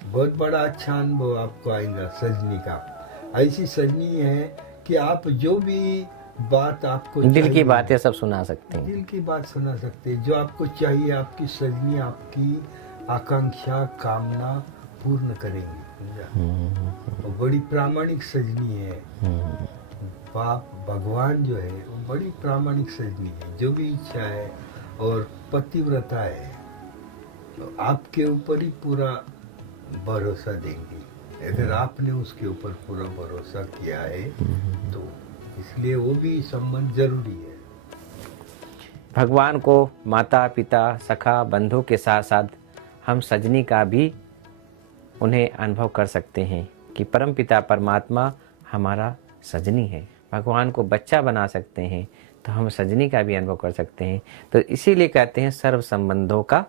बहुत बड़ा अच्छा अनुभव आपको आएगा सजनी का। ऐसी सजनी है कि आप जो भी बात आपको दिल की बातें सब सुना सकते हैं, दिल की बात सुना सकते हैं। जो आपको चाहिए आपकी सजनी आपकी आकांक्षा कामना पूर्ण करेंगी। वो बड़ी प्रामाणिक सजनी है। बाप भगवान जो है वो बड़ी प्रामाणिक सजनी है, जो भी इच्छा है, और पतिव्रता है, तो आपके ऊपर ही पूरा भरोसा देंगी अगर आपने उसके ऊपर पूरा भरोसा किया है तो। इसलिए वो भी संबंध जरूरी है। भगवान को माता पिता सखा बंधु के साथ साथ हम सजनी का भी उन्हें अनुभव कर सकते हैं कि परमपिता परमात्मा हमारा सजनी है। भगवान को बच्चा बना सकते हैं तो हम सजनी का भी अनुभव कर सकते हैं। तो इसीलिए कहते हैं सर्व संबंधों का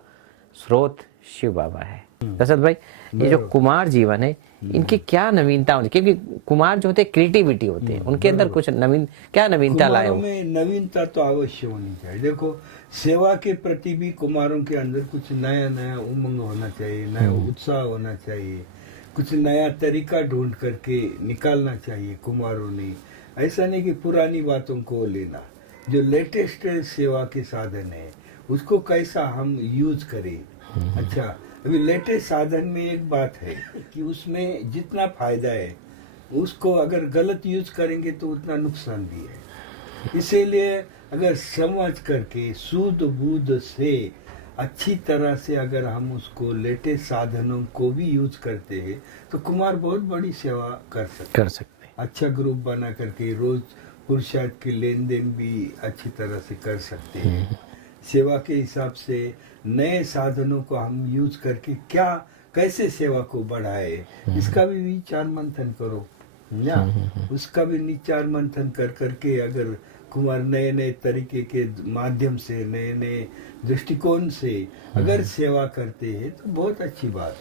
स्रोत शिव बाबा है। दशरथ भाई, ये जो कुमार जीवन है इनकी क्या नवीनता होती, क्योंकि कुमार जो होते हैं क्रिएटिविटी होते हैं, उनके अंदर कुछ क्या नवीनता लाए हो? में नवीनता तो अवश्य होनी चाहिए। देखो सेवा के प्रति भी कुमारों के अंदर कुछ नया नया उमंग होना चाहिए, नया उत्साह होना चाहिए, कुछ नया तरीका ढूंढ करके निकालना चाहिए कुमारों ने। ऐसा नहीं कि पुरानी बातों को लेना, जो लेटेस्ट सेवा के साधन है उसको कैसा हम यूज करें। अच्छा, अभी लेटेस्ट साधन में एक बात है कि उसमें जितना फायदा है उसको अगर गलत यूज करेंगे तो उतना नुकसान भी है। इसीलिए अगर समझ करके सूद बूद से अच्छी तरह से अगर हम उसको लेटेस्ट साधनों को भी यूज करते हैं तो कुमार बहुत बड़ी सेवा कर सकते कर सकते हैं। अच्छा ग्रुप बना करके रोज पुरुषार्थ की लेन देन भी अच्छी तरह से कर सकते हैं। सेवा के हिसाब से नए साधनों को हम यूज करके क्या कैसे सेवा को बढ़ाए इसका भी विचार मंथन करो या उसका भी विचार मंथन कर करके अगर कुमार नए नए तरीके के माध्यम से नए नए दृष्टिकोण से अगर सेवा करते हैं तो बहुत अच्छी बात।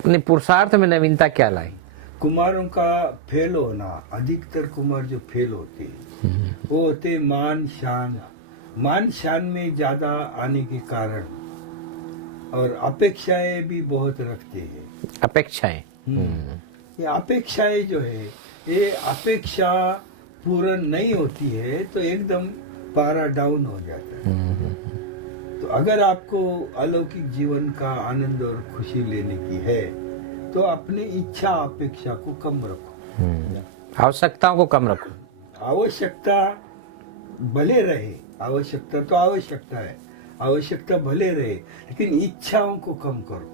अपने पुरुषार्थ में नवीनता क्या लाई? कुमारों का फेल होना, अधिकतर कुमार जो फेल होते हैं वो होते मान शान में ज्यादा आने के कारण और अपेक्षाएं भी बहुत रखते हैं। अपेक्षाएं, ये अपेक्षाएं जो है ये अपेक्षा पूर्ण नहीं होती है तो एकदम पारा डाउन हो जाता है। तो अगर आपको अलौकिक जीवन का आनंद और खुशी लेने की है तो अपनी इच्छा अपेक्षा को कम रखो, आवश्यकताओं को कम रखो। आवश्यकता भले रहे, आवश्यकता तो आवश्यकता है, आवश्यकता भले रहे लेकिन इच्छाओं को कम करो।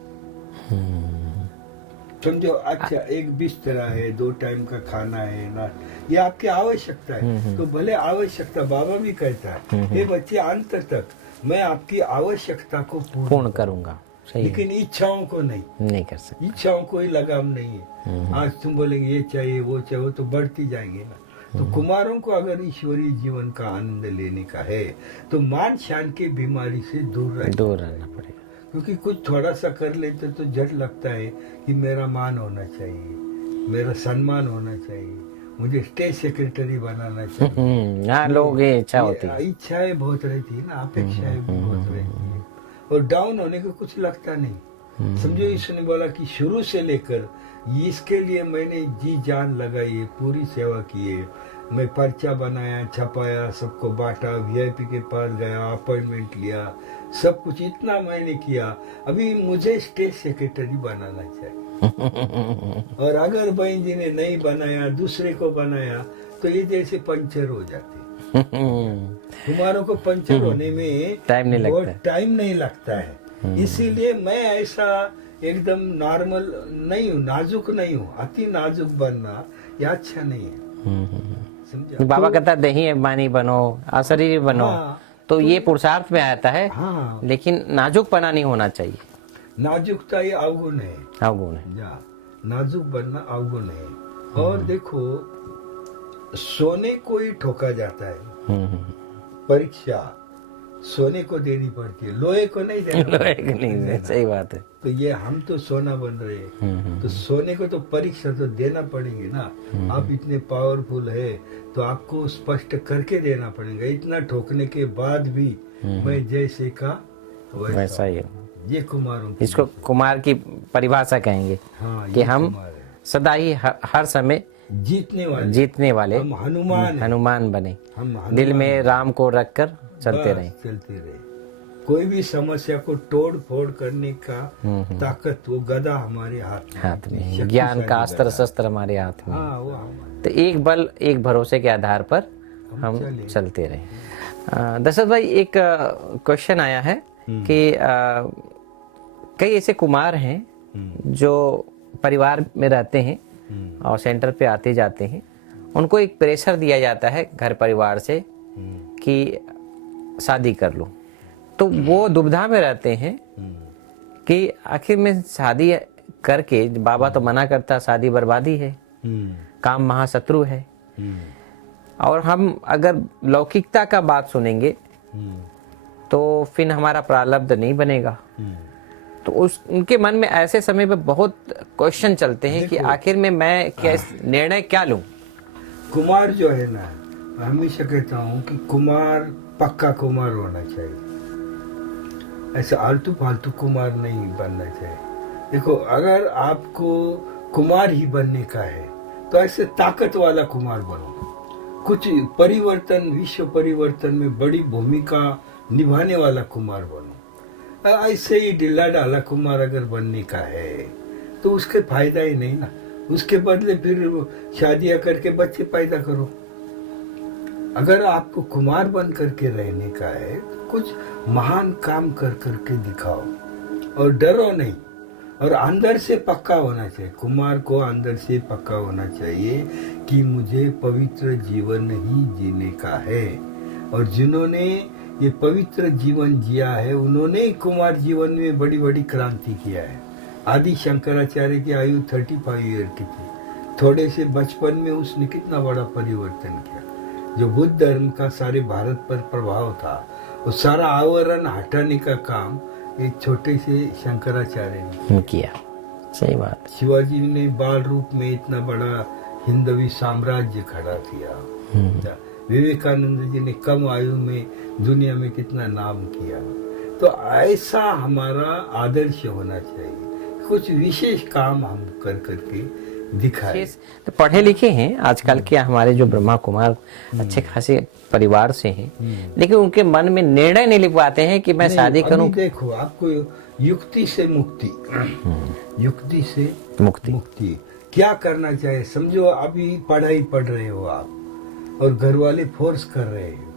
समझो अच्छा एक बिस्तरा है, 2 टाइम का खाना है ना, ये आपकी आवश्यकता है तो भले आवश्यकता, बाबा भी कहता है हे बच्चे अंत तक मैं आपकी आवश्यकता को पूर्ण करूंगा, सही लेकिन इच्छाओं को नहीं कर सकते। इच्छाओं कोई लगाम नहीं है। आज तुम बोलेंगे ये चाहिए वो चाहिए, वो तो बढ़ती जाएंगे ना। तो कुमारों को अगर ईश्वरीय जीवन का आनंद लेने का है तो मान शान के बीमारी से दूर रहना पड़ेगा। क्योंकि कुछ थोड़ा सा कर लेते तो झट लगता है कि मेरा मान होना चाहिए, मेरा सम्मान होना चाहिए, मुझे स्टेट सेक्रेटरी बनाना चाहिए। हाँ, लोग ये इच्छा होती है, इच्छाएं बहुत रहती है ना, अपेक्षाएं भी बहुत रहती है और डाउन होने को कुछ लगता नहीं। समझो इसने बोला कि शुरू से लेकर इसके लिए मैंने जी जान लगाई है, पूरी सेवा की है, मैं पर्चा बनाया, छपाया, सबको बांटा, वीआईपी के पास गया, अपॉइंटमेंट लिया, सब कुछ इतना मैंने किया, अभी मुझे स्टेट सेक्रेटरी बनाना चाहिए। और अगर बहन जी ने नहीं बनाया, दूसरे को बनाया तो ये जैसे पंचर हो जाते। कुमारों को पंचर होने में टाइम नहीं लगता है। इसीलिए मैं ऐसा एकदम नॉर्मल नहीं हूँ, नाजुक नहीं हूँ। अति नाजुक बनना ये अच्छा नहीं है। बाबा कहता दही अभिमानी बनो, अशरीरी बनो। हाँ, तो ये पुरुषार्थ में आता है। हाँ, लेकिन नाजुकपना नहीं होना चाहिए। नाजुकता ये अवगुण है, नाजुक बनना अवगुण है। और देखो सोने को ही ठोका जाता है, परीक्षा सोने को देनी पड़ती है, लोहे को नहीं देना। लोहे को नहीं, सही बात है। तो ये हम तो सोना बन रहे हैं तो सोने को तो परीक्षा तो देना पड़ेगी ना। आप इतने पावरफुल है तो आपको स्पष्ट करके देना पड़ेगा। इतना ठोकने के बाद भी मैं जैसे का वैसा ही। ये कुमारों, इसको कुमार की परिभाषा कहेंगे। हाँ, कि हम सदा ही हर समय जीतने वाले हम हनुमान बने, दिल में राम को रखकर चलते रहे। कोई भी समस्या को तोड़ फोड़ करने का ताकत वो गदा हमारे हाथ में, ज्ञान का अस्त्र शस्त्र हमारे हाथ में। तो एक बल एक भरोसे के आधार पर हम चलते रहे। दशरथ भाई, एक क्वेश्चन आया है कि कई ऐसे कुमार हैं जो परिवार में रहते हैं और सेंटर पे आते जाते हैं, उनको एक प्रेशर दिया जाता है घर परिवार से कि शादी कर लो। तो वो दुविधा में रहते हैं कि आखिर में शादी करके, बाबा तो मना करता शादी बर्बादी है, काम महाशत्रु है, और हम अगर लौकिकता का बात सुनेंगे तो फिर हमारा प्रारब्ध नहीं बनेगा। तो उनके मन में ऐसे समय पे बहुत क्वेश्चन चलते हैं कि आखिर में मैं निर्णय क्या लूं। कुमार जो है ना, हमेशा कहता हूं कि कुमार पक्का कुमार होना चाहिए, ऐसे आलतू फालतू कुमार नहीं बनना चाहिए। देखो अगर आपको कुमार ही बनने का है तो ऐसे ताकत वाला कुमार बनो, कुछ परिवर्तन, विश्व परिवर्तन में बड़ी भूमिका निभाने वाला कुमार बनो। ऐसे ही ढीला ढाला कुमार अगर बनने का है तो उसके फायदा ही नहीं ना। उसके बदले फिर शादियां करके बच्चे पैदा करो, अगर आपको कुमार बन करके रहने का है तो कुछ महान काम कर करके दिखाओ और डरो नहीं, और अंदर से पक्का होना चाहिए। कुमार को अंदर से पक्का होना चाहिए कि मुझे पवित्र जीवन ही जीने का है, और जिन्होंने ये पवित्र जीवन जिया है उन्होंने कुमार जीवन में बड़ी बड़ी क्रांति किया है। आदि शंकराचार्य की आयु 35 ईयर की थी, थोड़े से बचपन में उसने कितना बड़ा परिवर्तन किया। जो बुद्ध धर्म का सारे भारत पर प्रभाव था वो सारा आवरण हटाने का काम एक छोटे से शंकराचार्य ने किया। सही बात। शिवाजी ने बाल रूप में इतना बड़ा हिंदवी साम्राज्य खड़ा किया। विवेकानंद जी ने कम आयु में दुनिया में कितना नाम किया। तो ऐसा हमारा आदर्श होना चाहिए, कुछ विशेष काम हम कर करके दिखाए। तो पढ़े लिखे हैं आजकल के हमारे जो ब्रह्मा कुमार अच्छे खासे परिवार से हैं, लेकिन उनके मन में निर्णय नहीं ले पाते हैं कि मैं शादी करूं। देखो, आपको युक्ति से मुक्ति, युक्ति से मुक्ति क्या करना चाहिए समझो। अभी पढ़ाई पढ़ रहे हो आप और घर वाले फोर्स कर रहे हैं,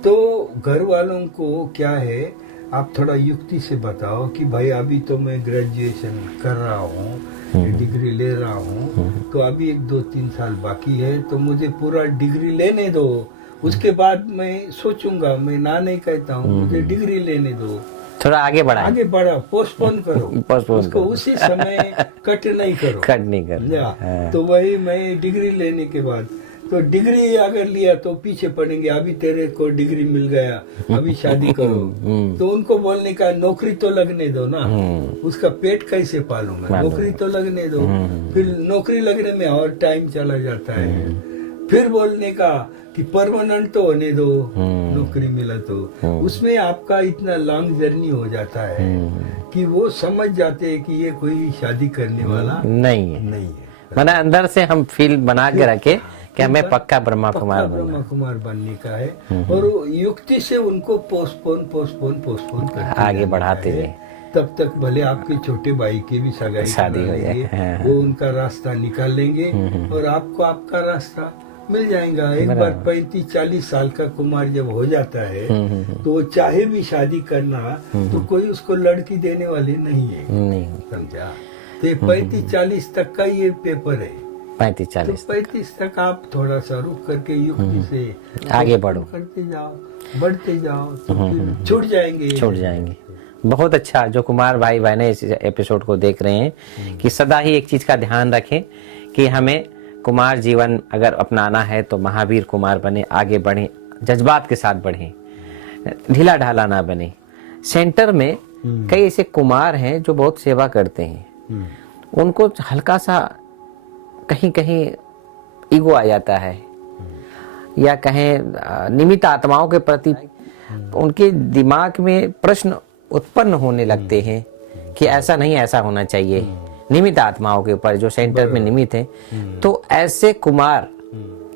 तो घर वालों को क्या है, आप थोड़ा युक्ति से बताओ कि भाई अभी तो मैं ग्रेजुएशन कर रहा हूँ, डिग्री ले रहा हूँ, तो अभी 1-2-3 साल बाकी है, तो मुझे पूरा डिग्री लेने दो, उसके बाद मैं सोचूंगा। मैं ना नहीं कहता हूँ, मुझे डिग्री लेने दो, थोड़ा आगे बढ़ा, पोस्टपोन करो उसको, उसी समय कट नहीं करो। तो वही मैं डिग्री लेने के बाद, तो डिग्री अगर लिया तो पीछे पड़ेंगे, अभी तेरे को डिग्री मिल गया, अभी शादी करो। तो उनको बोलने का नौकरी तो लगने दो ना, उसका पेट कैसे पालूंगा, नौकरी तो लगने दो। फिर नौकरी लगने में और टाइम चला जाता है। फिर बोलने का कि परमानेंट तो होने दो, नौकरी मिला तो उसमें आपका इतना लॉन्ग जर्नी हो जाता है कि वो समझ जाते हैं कि ये कोई शादी करने वाला नहीं है। मैंने अंदर से हम फील बना के रखे कि हमें पक्का ब्रह्मा कुमार बनने का है, और युक्ति से उनको पोस्टपोन करते आगे बढ़ाते हैं। तब तक भले आपके छोटे भाई की भी शादी हो जाए, वो उनका रास्ता निकाल लेंगे और आपको आपका रास्ता मिल जाएगा। एक बार 35-40 साल का कुमार जब हो जाता है तो वो चाहे भी शादी करना तो कोई उसको लड़की देने वाले नहीं है, समझा। तो 35-40 तक का ये पेपर है, 35 तक आप थोड़ा सा रुक करके युक्ति से आगे बढ़ो, बढ़ते जाओ तो फिर छूट जाएंगे। बहुत अच्छा। जो कुमार भाई बहने इस एपिसोड को देख रहे हैं कि सदा ही एक चीज का ध्यान रखें कि हमें कुमार जीवन अगर अपनाना है तो महावीर कुमार बने, आगे बढ़े, जज्बात के साथ बढ़े, ढीला ढाला ना बने। सेंटर में कई ऐसे कुमार हैं जो बहुत सेवा करते हैं, उनको हल्का सा कहीं कहीं ईगो आ जाता है, या कहें निमित्त आत्माओं के प्रति उनके दिमाग में प्रश्न उत्पन्न होने लगते हैं कि ऐसा नहीं, ऐसा होना चाहिए। निमित्त आत्माओं के ऊपर जो सेंटर में निमित्त है, तो ऐसे कुमार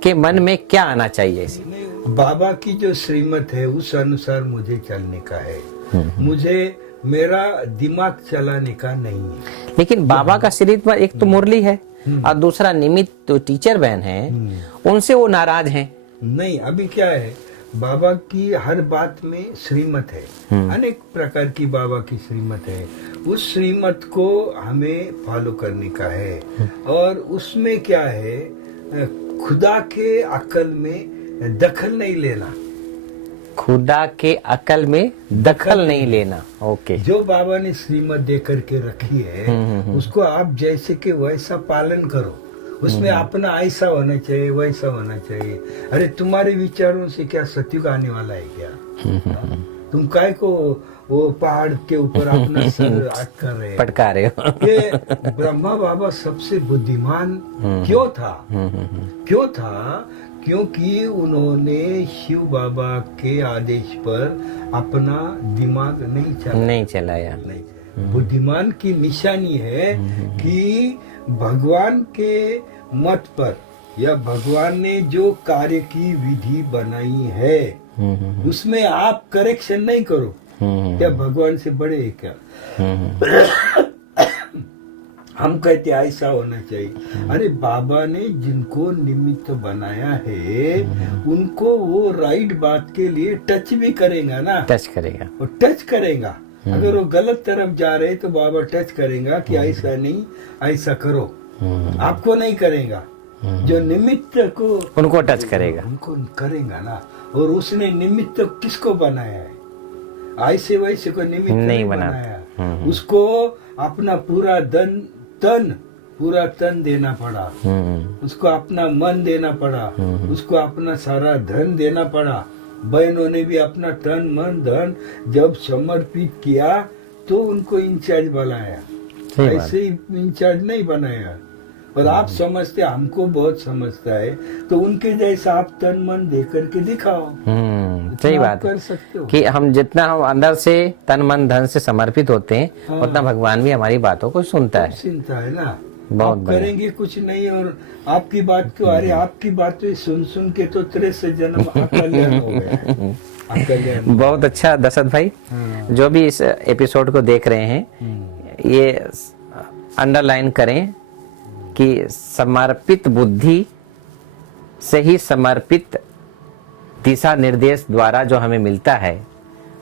के मन में क्या आना चाहिए? बाबा की जो श्रीमत है उस अनुसार मुझे चलने का है, मुझे मेरा दिमाग चलाने का नहीं है। लेकिन बाबा का श्रीमत में एक तो मुरली है और दूसरा निमित्त तो टीचर बहन है, उनसे वो नाराज हैं। नहीं, अभी क्या है, बाबा की हर बात में श्रीमत है, अनेक प्रकार की बाबा की श्रीमत है। उस श्रीमत को हमें फॉलो करने का है, और उसमें क्या है, खुदा के अकल में दखल नहीं लेना, खुदा के अकल में दखल नहीं लेना। ओके। जो बाबा ने श्रीमत दे करके रखी है उसको आप जैसे के वैसा पालन करो, उसमें अपना ऐसा होना चाहिए, वैसा होना चाहिए। अरे तुम्हारे विचारों से क्या सत्युग आने वाला है क्या? तुम काय को वो पहाड़ के ऊपर अपना सर अटका रहे हो, पटका रहे हो। ये ब्रह्मा बाबा सबसे बुद्धिमान क्यों था? क्योंकि उन्होंने शिव बाबा के आदेश पर अपना दिमाग नहीं चलाया। बुद्धिमान की निशानी है कि भगवान के मत पर या भगवान ने जो कार्य की विधि बनाई है उसमें आप करेक्शन नहीं करो। क्या भगवान से बड़े है क्या? हम कहते ऐसा होना चाहिए। अरे बाबा ने जिनको निमित्त बनाया है उनको वो राइट बात के लिए टच भी करेगा ना, टच करेगा, वो टच करेगा। अगर वो गलत तरफ जा रहे तो बाबा टच करेगा कि ऐसा नहीं, ऐसा करो। आपको नहीं करेगा, जो निमित्त को उनको टच करेगा, उनको करेगा ना। और उसने निमित्त किसको बनाया है? ऐसे वैसे को निमित्त नहीं बनाया। उसको अपना पूरा पूरा तन देना पड़ा, उसको अपना मन देना पड़ा, उसको अपना सारा धन देना पड़ा। बहनों ने भी अपना तन मन धन जब समर्पित किया तो उनको इंचार्ज बनाया, ऐसे ही इंचार्ज नहीं बनाया। और आप समझते, हमको बहुत समझता है, तो उनके जैसा आप तन मन दे करके दिखाओ। सही बात कर सकते हो कि हम जितना हम अंदर से तन मन धन से समर्पित होते हैं उतना भगवान भी हमारी बातों को सुनता है ना। बहुत आप करेंगे कुछ नहीं और आपकी बात को, अरे आपकी बात तो सुन के तो 63 जन्म अकल्याण हो गए। बहुत अच्छा दशरथ भाई, जो भी इस एपिसोड को देख रहे हैं ये अंडरलाइन करें कि समर्पित बुद्धि से ही समर्पित दिशा निर्देश द्वारा जो हमें मिलता है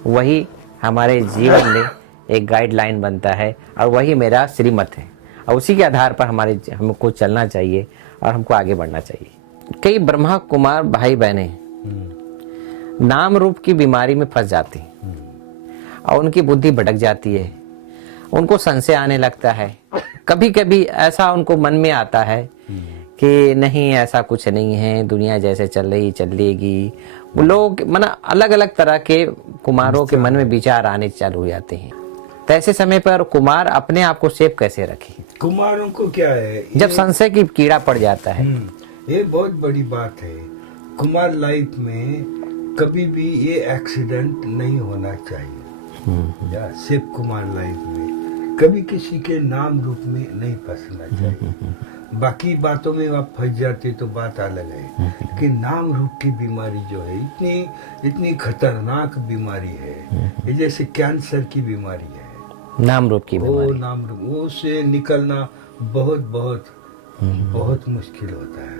वही हमारे जीवन में एक गाइडलाइन बनता है और वही मेरा श्रीमत है और उसी के आधार पर हमको चलना चाहिए और हमको आगे बढ़ना चाहिए। कई ब्रह्मा कुमार भाई बहने नाम रूप की बीमारी में फंस जाती हैं और उनकी बुद्धि भटक जाती है, उनको संशय आने लगता है। कभी कभी ऐसा उनको मन में आता है कि नहीं ऐसा कुछ नहीं है, दुनिया जैसे चल रही चलेगी। लोग अलग अलग तरह के कुमारों के मन में विचार आने चालू हो जाते हैं। तो ऐसे समय पर कुमार अपने आप को सेफ कैसे रखे? कुमारों को क्या है, जब संशय की कीड़ा पड़ जाता है, ये बहुत बड़ी बात है। कुमार लाइफ में कभी भी ये एक्सीडेंट नहीं होना चाहिए। या सिर्फ कुमार लाइफ में कभी किसी के नाम रूप में नहीं फंसना चाहिए। बाकी बातों में आप फंस जाते तो बात अलग है, कि नाम रूप की बीमारी जो है इतनी खतरनाक बीमारी है, ये जैसे कैंसर की बीमारी है। नाम रूप की बीमारी, नाम रूप, वो से निकलना बहुत बहुत बहुत मुश्किल होता है।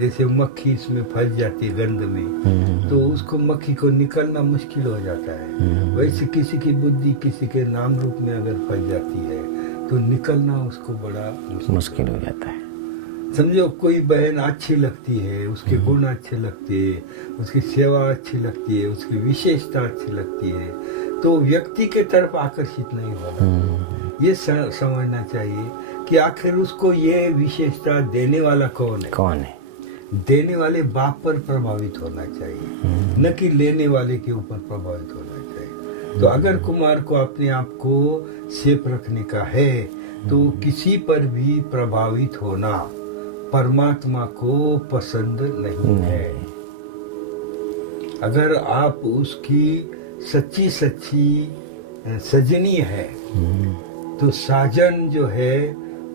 जैसे मक्खी इसमें फंस जाती है गंध में, तो उसको मक्खी को निकलना मुश्किल हो जाता है। वैसे किसी की बुद्धि किसी के नाम रूप में अगर फंस जाती है तो निकलना उसको बड़ा मुश्किल हो जाता है। समझो कोई बहन अच्छी लगती है, उसके गुण अच्छे लगते हैं, उसकी सेवा अच्छी लगती है, उसकी विशेषता अच्छी लगती है, तो व्यक्ति के तरफ आकर्षित नहीं होना। ये समझना चाहिए कि आखिर उसको ये विशेषता देने वाला कौन है। देने वाले बाप पर प्रभावित होना चाहिए, न कि लेने वाले के ऊपर प्रभावित होना चाहिए। तो अगर कुमार को अपने आप को सेफ रखने का है तो किसी पर भी प्रभावित होना परमात्मा को पसंद नहीं है। अगर आप उसकी सच्ची सजनी है तो साजन जो है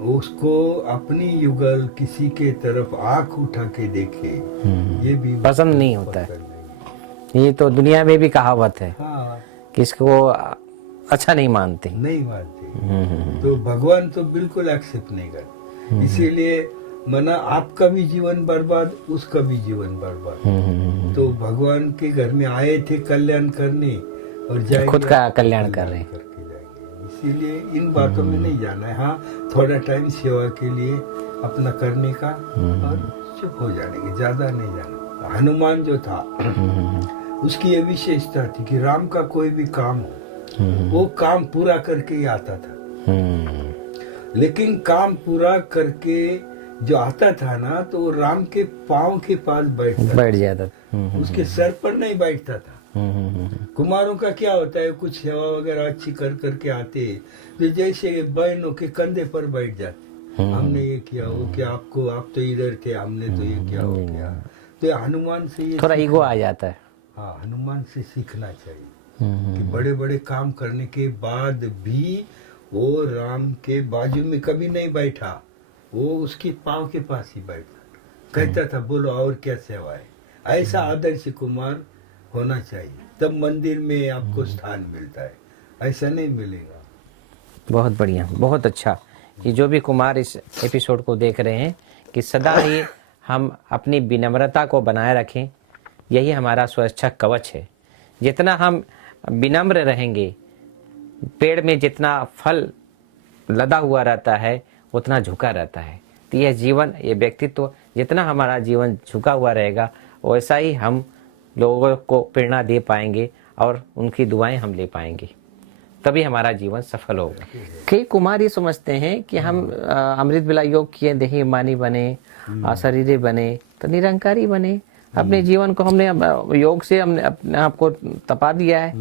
उसको अपनी युगल किसी के तरफ आंख उठा के देखे, ये भी पसंद नहीं होता है। ये तो दुनिया में भी कहावत है, किसको अच्छा नहीं मानते। तो भगवान तो बिल्कुल एक्सेप्ट नहीं करते। इसीलिए मना आपका भी जीवन बर्बाद, उसका भी जीवन बर्बाद। तो भगवान के घर में आए थे कल्याण करने और जाएंगे खुद का कल्याण कर रहे हैं। इसीलिए इन बातों में नहीं जाना है। हाँ, थोड़ा टाइम सेवा के लिए अपना करने का और चुप हो जाने के, ज्यादा नहीं जाना। हनुमान जो था उसकी ये विशेषता थी कि राम का कोई भी काम हो वो काम पूरा करके ही आता था। लेकिन काम पूरा करके जो आता था ना तो वो राम के पाँव के पास बैठ जाता, उसके सर पर नहीं बैठता था। कुमारों का क्या होता है, कुछ सेवा वगैरह अच्छी कर करके आते तो जैसे बहनों के कंधे पर बैठ जाते, हमने ये किया वो किया, आप तो इधर थे, हमने तो ये किया वो किया। तो हनुमान से ये थोड़ा ईगो आ जाता है। हाँ, हनुमान से सीखना चाहिए कि बड़े बड़े काम करने के बाद भी वो राम के बाजू में कभी नहीं बैठा, वो उसके पाँव के पास ही बैठा, कहता था बोलो और क्या सेवा है। ऐसा आदर्श कुमार होना चाहिए, तब मंदिर में आपको स्थान मिलता है, ऐसा नहीं मिलेगा। बहुत बढ़िया, बहुत अच्छा। कि जो भी कुमार इस एपिसोड को देख रहे हैं कि सदा ही हम अपनी विनम्रता को बनाए रखें। यही हमारा सुरक्षा कवच है। जितना हम विनम्र रहेंगे, पेड़ में जितना फल लदा हुआ रहता है उतना झुका रहता है। तो यह जीवन, ये व्यक्तित्व, जितना हमारा जीवन झुका हुआ रहेगा वैसा ही हम लोगों को प्रेरणा दे पाएंगे और उनकी दुआएं हम ले पाएंगे, तभी हमारा जीवन सफल होगा। कई कुमार ये समझते हैं कि हम अमृत बिला योग किए, देही मानी बने, शरीर बने तो निरंकारी बने। अपने जीवन को हमने योग से हमने अपने आप को तपा दिया है,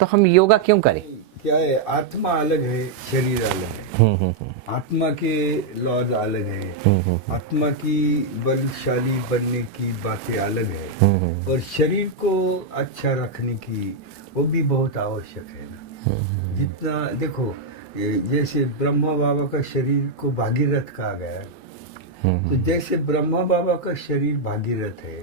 तो हम योगा क्यों करें? क्या है, आत्मा अलग है, शरीर अलग है। आत्मा के लॉज अलग है, आत्मा की बलशाली बनने की बातें अलग है, और शरीर को अच्छा रखने की वो भी बहुत आवश्यक है ना। जितना देखो, जैसे ब्रह्मा बाबा का शरीर को भागीरथ कहा गया है, तो जैसे ब्रह्मा बाबा का शरीर भागीरथ है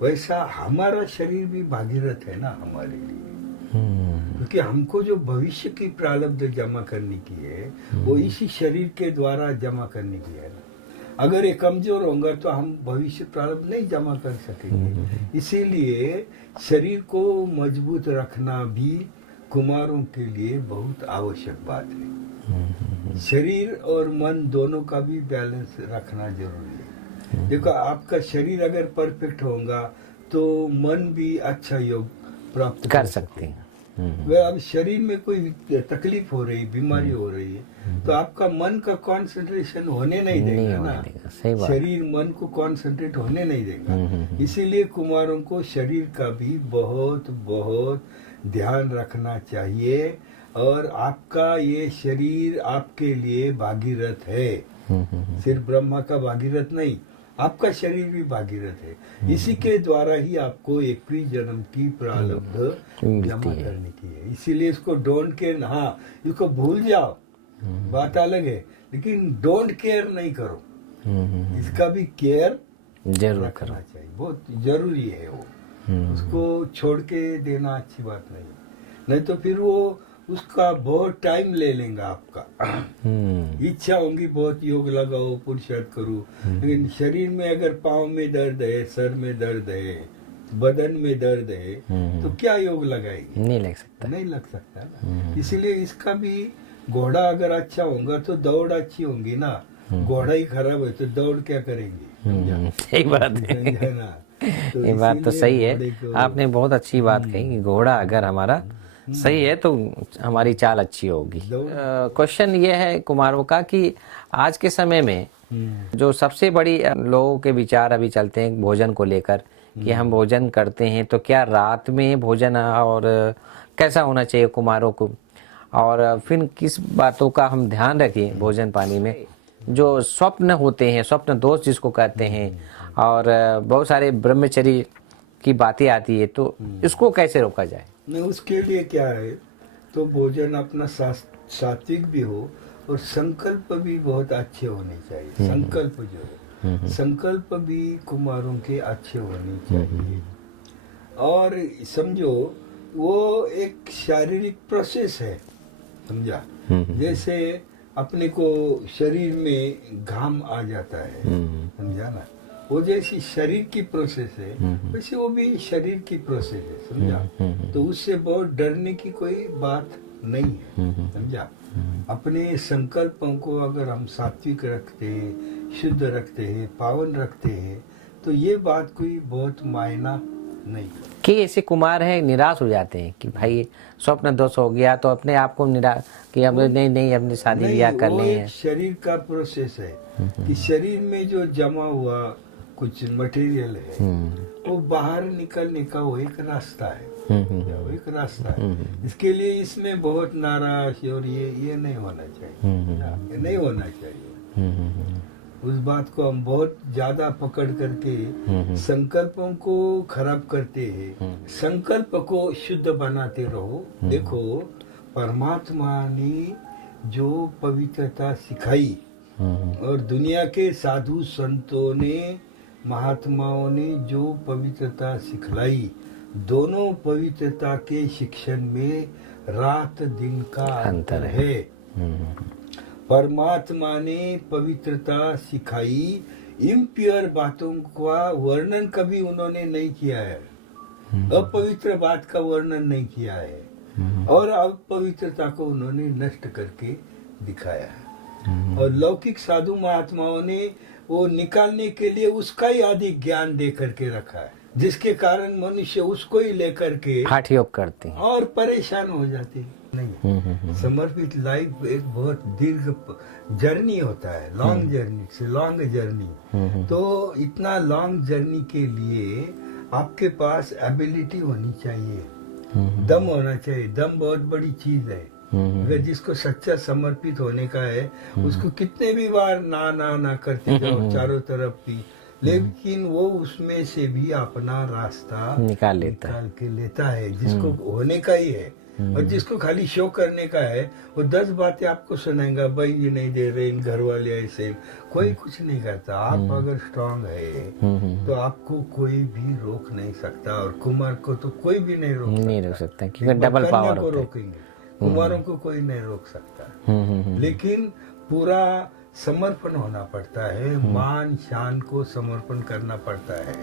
वैसा हमारा शरीर भी भागीरथ है ना हमारे लिए। क्योंकि हमको जो भविष्य की प्रारब्ध जमा करने की है वो इसी शरीर के द्वारा जमा करने की है ना। अगर ये कमजोर होगा तो हम भविष्य प्रारब्ध नहीं जमा कर सकेंगे। इसीलिए शरीर को मजबूत रखना भी कुमारों के लिए बहुत आवश्यक बात है। शरीर और मन दोनों का भी बैलेंस रखना जरूरी है। देखो, आपका शरीर अगर परफेक्ट होगा तो मन भी अच्छा योग प्राप्त कर सकते हैं। वह अब शरीर में कोई तकलीफ हो रही, बीमारी हो रही है तो आपका मन का कंसंट्रेशन होने नहीं देगा ना। सही बात। शरीर मन को कंसंट्रेट होने नहीं देगा। इसीलिए कुमारों को शरीर का भी बहुत बहुत ध्यान रखना चाहिए। और आपका ये शरीर आपके लिए भागीरथ है, सिर्फ ब्रह्मा का भागीरथ नहीं, आपका शरीर भी भागीरथ है। इसी के द्वारा ही आपको 21 जन्म की प्रारब्ध जमा करने की है। इसीलिए इसको डोंट केयर, हाँ इसको भूल जाओ बात अलग है, लेकिन डोंट केयर नहीं करो। इसका भी केयर जरूर रखना चाहिए, बहुत जरूरी है वो। उसको छोड़ के देना अच्छी बात नहीं तो फिर वो उसका बहुत टाइम ले लेगा आपका। इच्छा होगी बहुत योग लगाओ, पुरुषार्थ करो, लेकिन शरीर में अगर पाँव में दर्द है, सर में दर्द है, बदन में दर्द है तो क्या योग लगाएगी? नहीं लग सकता ना। इसीलिए इसका भी, घोड़ा अगर अच्छा होगा तो दौड़ अच्छी होगी ना। घोड़ा ही खराब है तो दौड़ क्या करेंगे? सही बात है ना। तो ये बात तो सही है, आपने बहुत अच्छी बात कही कि घोड़ा अगर हमारा सही है तो हमारी चाल अच्छी होगी। क्वेश्चन ये है कुमारों का कि आज के समय में जो सबसे बड़ी लोगों के विचार अभी चलते हैं भोजन को लेकर कि हम भोजन करते हैं तो क्या रात में भोजन और कैसा होना चाहिए कुमारों को, और फिर किस बातों का हम ध्यान रखें भोजन पानी में। जो स्वप्न होते हैं, स्वप्न दोष जिसको कहते हैं, और बहुत सारे ब्रह्मचर्य की बातें आती है, तो इसको कैसे रोका जाए? नहीं, उसके लिए क्या है तो भोजन अपना सात्विक भी हो और संकल्प भी बहुत अच्छे होने चाहिए। संकल्प जो है, संकल्प भी कुमारों के अच्छे होने चाहिए। और समझो वो एक शारीरिक प्रोसेस है, समझा। जैसे अपने को शरीर में घाम आ जाता है, समझा ना, वो जैसी शरीर की प्रोसेस है वैसे वो भी शरीर की प्रोसेस है, समझा। तो उससे बहुत डरने की कोई बात नहीं है, समझा। अपने संकल्पों को अगर हम सात्विक रखते हैं, शुद्ध रखते हैं, पावन रखते हैं तो ये बात कोई बहुत मायना नहीं। कि ऐसे कुमार है निराश हो जाते हैं कि भाई स्वप्न दोष हो गया तो अपने आप को निराश कि अब नहीं अपनी शादी ब्याह कर लें। शरीर का प्रोसेस है कि शरीर में जो जमा हुआ कुछ मटेरियल है वो बाहर निकलने का वो एक रास्ता है, वो एक रास्ता है। इसके लिए इसमें बहुत नाराज और ये नहीं होना चाहिए, ये नहीं होना चाहिए। उस बात को हम बहुत ज्यादा पकड़ करके संकल्पों को खराब करते हैं। संकल्प को शुद्ध बनाते रहो। देखो, परमात्मा ने जो पवित्रता सिखाई और दुनिया के साधु संतों ने, महात्माओं ने जो पवित्रता सिखलाई, दोनों पवित्रता के शिक्षण में रात दिन का अंतर है। परमात्मा ने पवित्रता सिखाई, इम्प्योर बातों का वर्णन कभी उन्होंने नहीं किया है, अपवित्र बात का वर्णन नहीं किया है, और अपवित्रता को उन्होंने नष्ट करके दिखाया है। और लौकिक साधु महात्माओं ने वो निकालने के लिए उसका ही अधिक ज्ञान दे करके रखा है, जिसके कारण मनुष्य उसको ही लेकर के हठ योग करते हैं और परेशान हो जाते हैं। नहीं, समर्पित लाइफ एक बहुत दीर्घ जर्नी होता है, लॉन्ग जर्नी से लॉन्ग जर्नी। तो इतना लॉन्ग जर्नी के लिए आपके पास एबिलिटी होनी चाहिए, दम होना चाहिए। दम बहुत बड़ी चीज है। अगर जिसको सच्चा समर्पित होने का है, उसको कितने भी बार ना ना ना करते जाओ चारों तरफ भी, लेकिन वो उसमें से भी अपना रास्ता निकाल के लेता है, जिसको होने का ही है। और जिसको खाली शो करने का है, वो 10 बातें आपको सुनाएगा, भाई ये नहीं दे रहे, इन घर वाले ऐसे, कोई कुछ नहीं करता। आप अगर स्ट्रांग है तो आपको कोई भी रोक नहीं सकता, और कुमार को तो कोई भी नहीं रोक सकता, क्योंकि डबल पावर को रोकेंगे, कुमारों को कोई नहीं रोक सकता। लेकिन पूरा समर्पण होना पड़ता है, मान शान को समर्पण करना पड़ता है,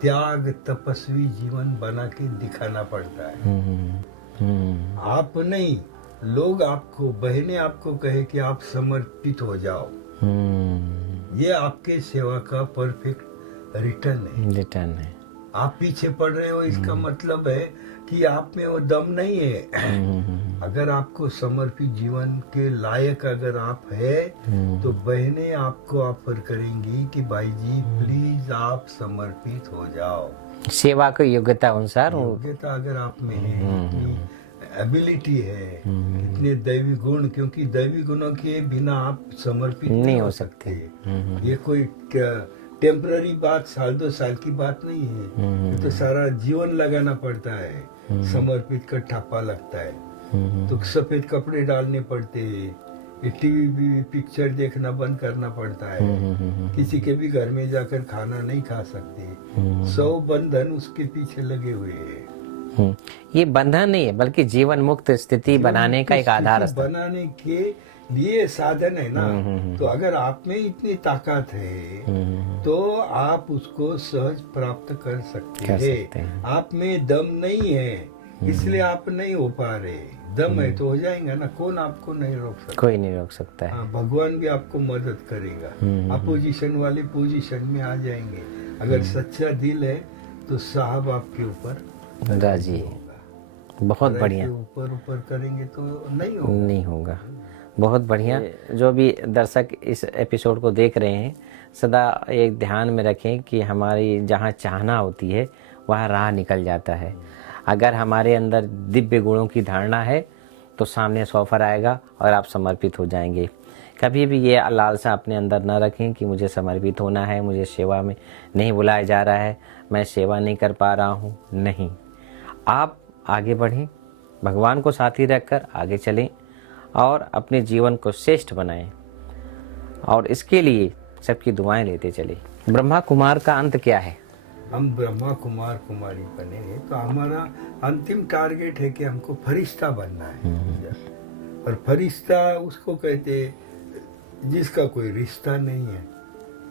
त्याग तपस्वी जीवन बना के दिखाना पड़ता है। आप नहीं, लोग आपको, बहनें आपको कहे कि आप समर्पित हो जाओ, ये आपके सेवा का परफेक्ट रिटर्न है। आप पीछे पड़ रहे हो, इसका मतलब है कि आप में वो दम नहीं है। अगर आपको समर्पित जीवन के लायक अगर आप है, तो बहनें आपको ऑफर करेंगी कि भाई जी प्लीज आप समर्पित हो जाओ। सेवा की योग्यता अनुसार, योग्यता अगर आप में है, इतनी एबिलिटी है, इतने दैवी गुण, क्योंकि दैवी गुणों के बिना आप समर्पित नहीं हो सकते। ये कोई टेम्पररी बात, 1-2 साल की बात नहीं है, ये तो सारा जीवन लगाना पड़ता है। समर्पित का ठप्पा लगता है, तो सफेद कपड़े डालने पड़ते हैं, टीवी पिक्चर देखना बंद करना पड़ता है, किसी के भी घर में जाकर खाना नहीं खा सकते। 100 बंधन उसके पीछे लगे हुए हैं। ये बंधन नहीं है, बल्कि जीवन मुक्त स्थिति बनाने का एक आधार बनाने के लिए साधन है ना। तो अगर आप में इतनी ताकत है तो आप उसको सहज प्राप्त कर सकते हैं। आप में दम नहीं है, इसलिए आप नहीं हो पा रहे। दम है तो हो जाएगा ना, कौन आपको नहीं रोक सकता, कोई नहीं रोक सकता है। भगवान भी आपको मदद करेगा, अपोजिशन वाले पोजीशन में आ जाएंगे। अगर सच्चा दिल है तो साहब आपके ऊपर राजी है। बहुत बढ़िया। ऊपर ऊपर करेंगे तो नहीं होगा। बहुत बढ़िया। जो भी दर्शक इस एपिसोड को देख रहे हैं, सदा एक ध्यान में रखें कि हमारी जहाँ चाहना होती है वहाँ राह निकल जाता है। अगर हमारे अंदर दिव्य गुणों की धारणा है तो सामने ऑफर आएगा और आप समर्पित हो जाएंगे। कभी भी ये लालसा अपने अंदर न रखें कि मुझे समर्पित होना है, मुझे सेवा में नहीं बुलाया जा रहा है, मैं सेवा नहीं कर पा रहा हूँ। नहीं, आप आगे बढ़ें, भगवान को साथी रखकर आगे चलें और अपने जीवन को श्रेष्ठ बनाएं, और इसके लिए सबकी दुआएं लेते चलें। ब्रह्मा कुमार का अंत क्या है? हम ब्रह्मा कुमार कुमारी बने तो हमारा अंतिम टारगेट है कि हमको फरिश्ता बनना है। और फरिश्ता उसको कहते जिसका कोई रिश्ता नहीं है,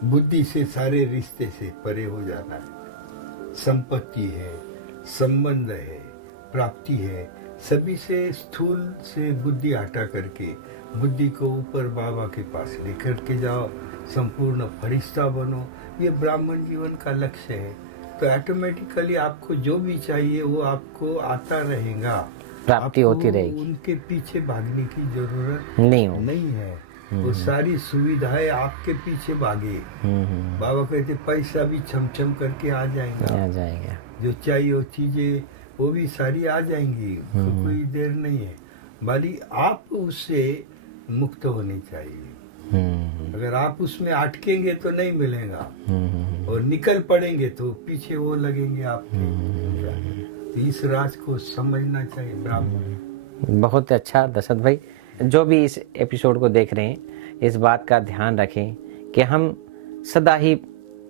बुद्धि से सारे रिश्ते से परे हो जाना है। संपत्ति है, संबंध है, प्राप्ति है, सभी से स्थूल से बुद्धि हटा करके बुद्धि को ऊपर बाबा के पास लेकर के जाओ, संपूर्ण फरिश्ता बनो। ये ब्राह्मण जीवन का लक्ष्य है। तो ऑटोमेटिकली आपको जो भी चाहिए वो आपको आता रहेगा, प्राप्ति होती रहेगी। उनके पीछे भागने की जरूरत नहीं है। वो सारी सुविधाएं आपके पीछे भागे। बाबा कहते पैसा भी छम करके आ जाएगा, जो चाहिए वो चीजें वो भी सारी आ जाएंगी, तो कोई देर नहीं है। बाली आप उससे मुक्त होने चाहिए। अगर आप उसमें अटकेंगे तो नहीं मिलेगा, और निकल पड़ेंगे तो पीछे वो लगेंगे आपके। तो इस राज को समझना चाहिए ब्राह्मण। बहुत अच्छा दशरथ भाई, जो भी इस एपिसोड को देख रहे हैं इस बात का ध्यान रखें कि हम सदा ही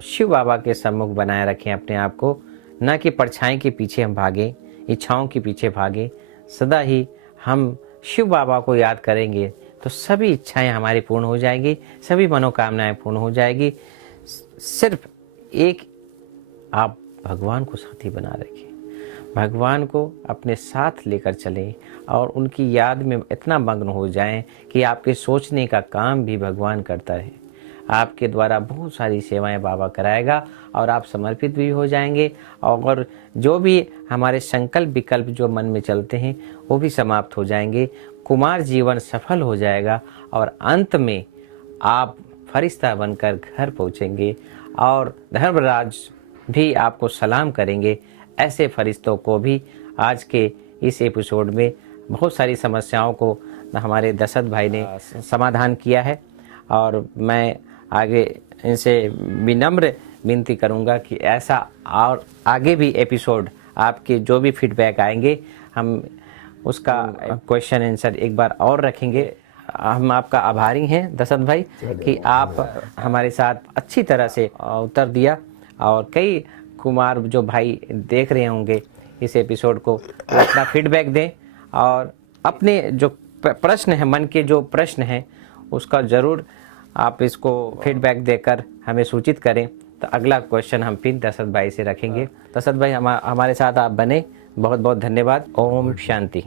शिव बाबा के सम्मुख बनाए रखें अपने आप को, न कि परछाई के पीछे हम भागें, इच्छाओं के पीछे भागें। सदा ही हम शिव बाबा को याद करेंगे तो सभी इच्छाएं हमारी पूर्ण हो जाएंगी, सभी मनोकामनाएं पूर्ण हो जाएगी। सिर्फ एक आप भगवान को साथी बना रखें, भगवान को अपने साथ लेकर चलें और उनकी याद में इतना मग्न हो जाएं कि आपके सोचने का काम भी भगवान करता रहे। आपके द्वारा बहुत सारी सेवाएं बाबा कराएगा और आप समर्पित भी हो जाएंगे और जो भी हमारे संकल्प विकल्प जो मन में चलते हैं वो भी समाप्त हो जाएंगे। कुमार जीवन सफल हो जाएगा और अंत में आप फरिश्ता बनकर घर पहुंचेंगे और धर्मराज भी आपको सलाम करेंगे। ऐसे फरिश्तों को भी आज के इस एपिसोड में बहुत सारी समस्याओं को हमारे दशरथ भाई ने समाधान किया है और मैं आगे इनसे विनम्र विनती करूंगा कि ऐसा और आगे भी एपिसोड आपके जो भी फीडबैक आएंगे हम उसका क्वेश्चन आंसर एक बार और रखेंगे। हम आपका आभारी हैं दशरथ भाई कि आप हमारे साथ अच्छी तरह से उत्तर दिया और कई कुमार जो भाई देख रहे होंगे इस एपिसोड को अपना फीडबैक दें और अपने जो प्रश्न है, मन के जो प्रश्न हैं उसका ज़रूर आप इसको फीडबैक देकर हमें सूचित करें। तो अगला क्वेश्चन हम फिर दशरथ भाई से रखेंगे। दशरथ भाई हमारे साथ आप बने, बहुत बहुत धन्यवाद। ओम शांति।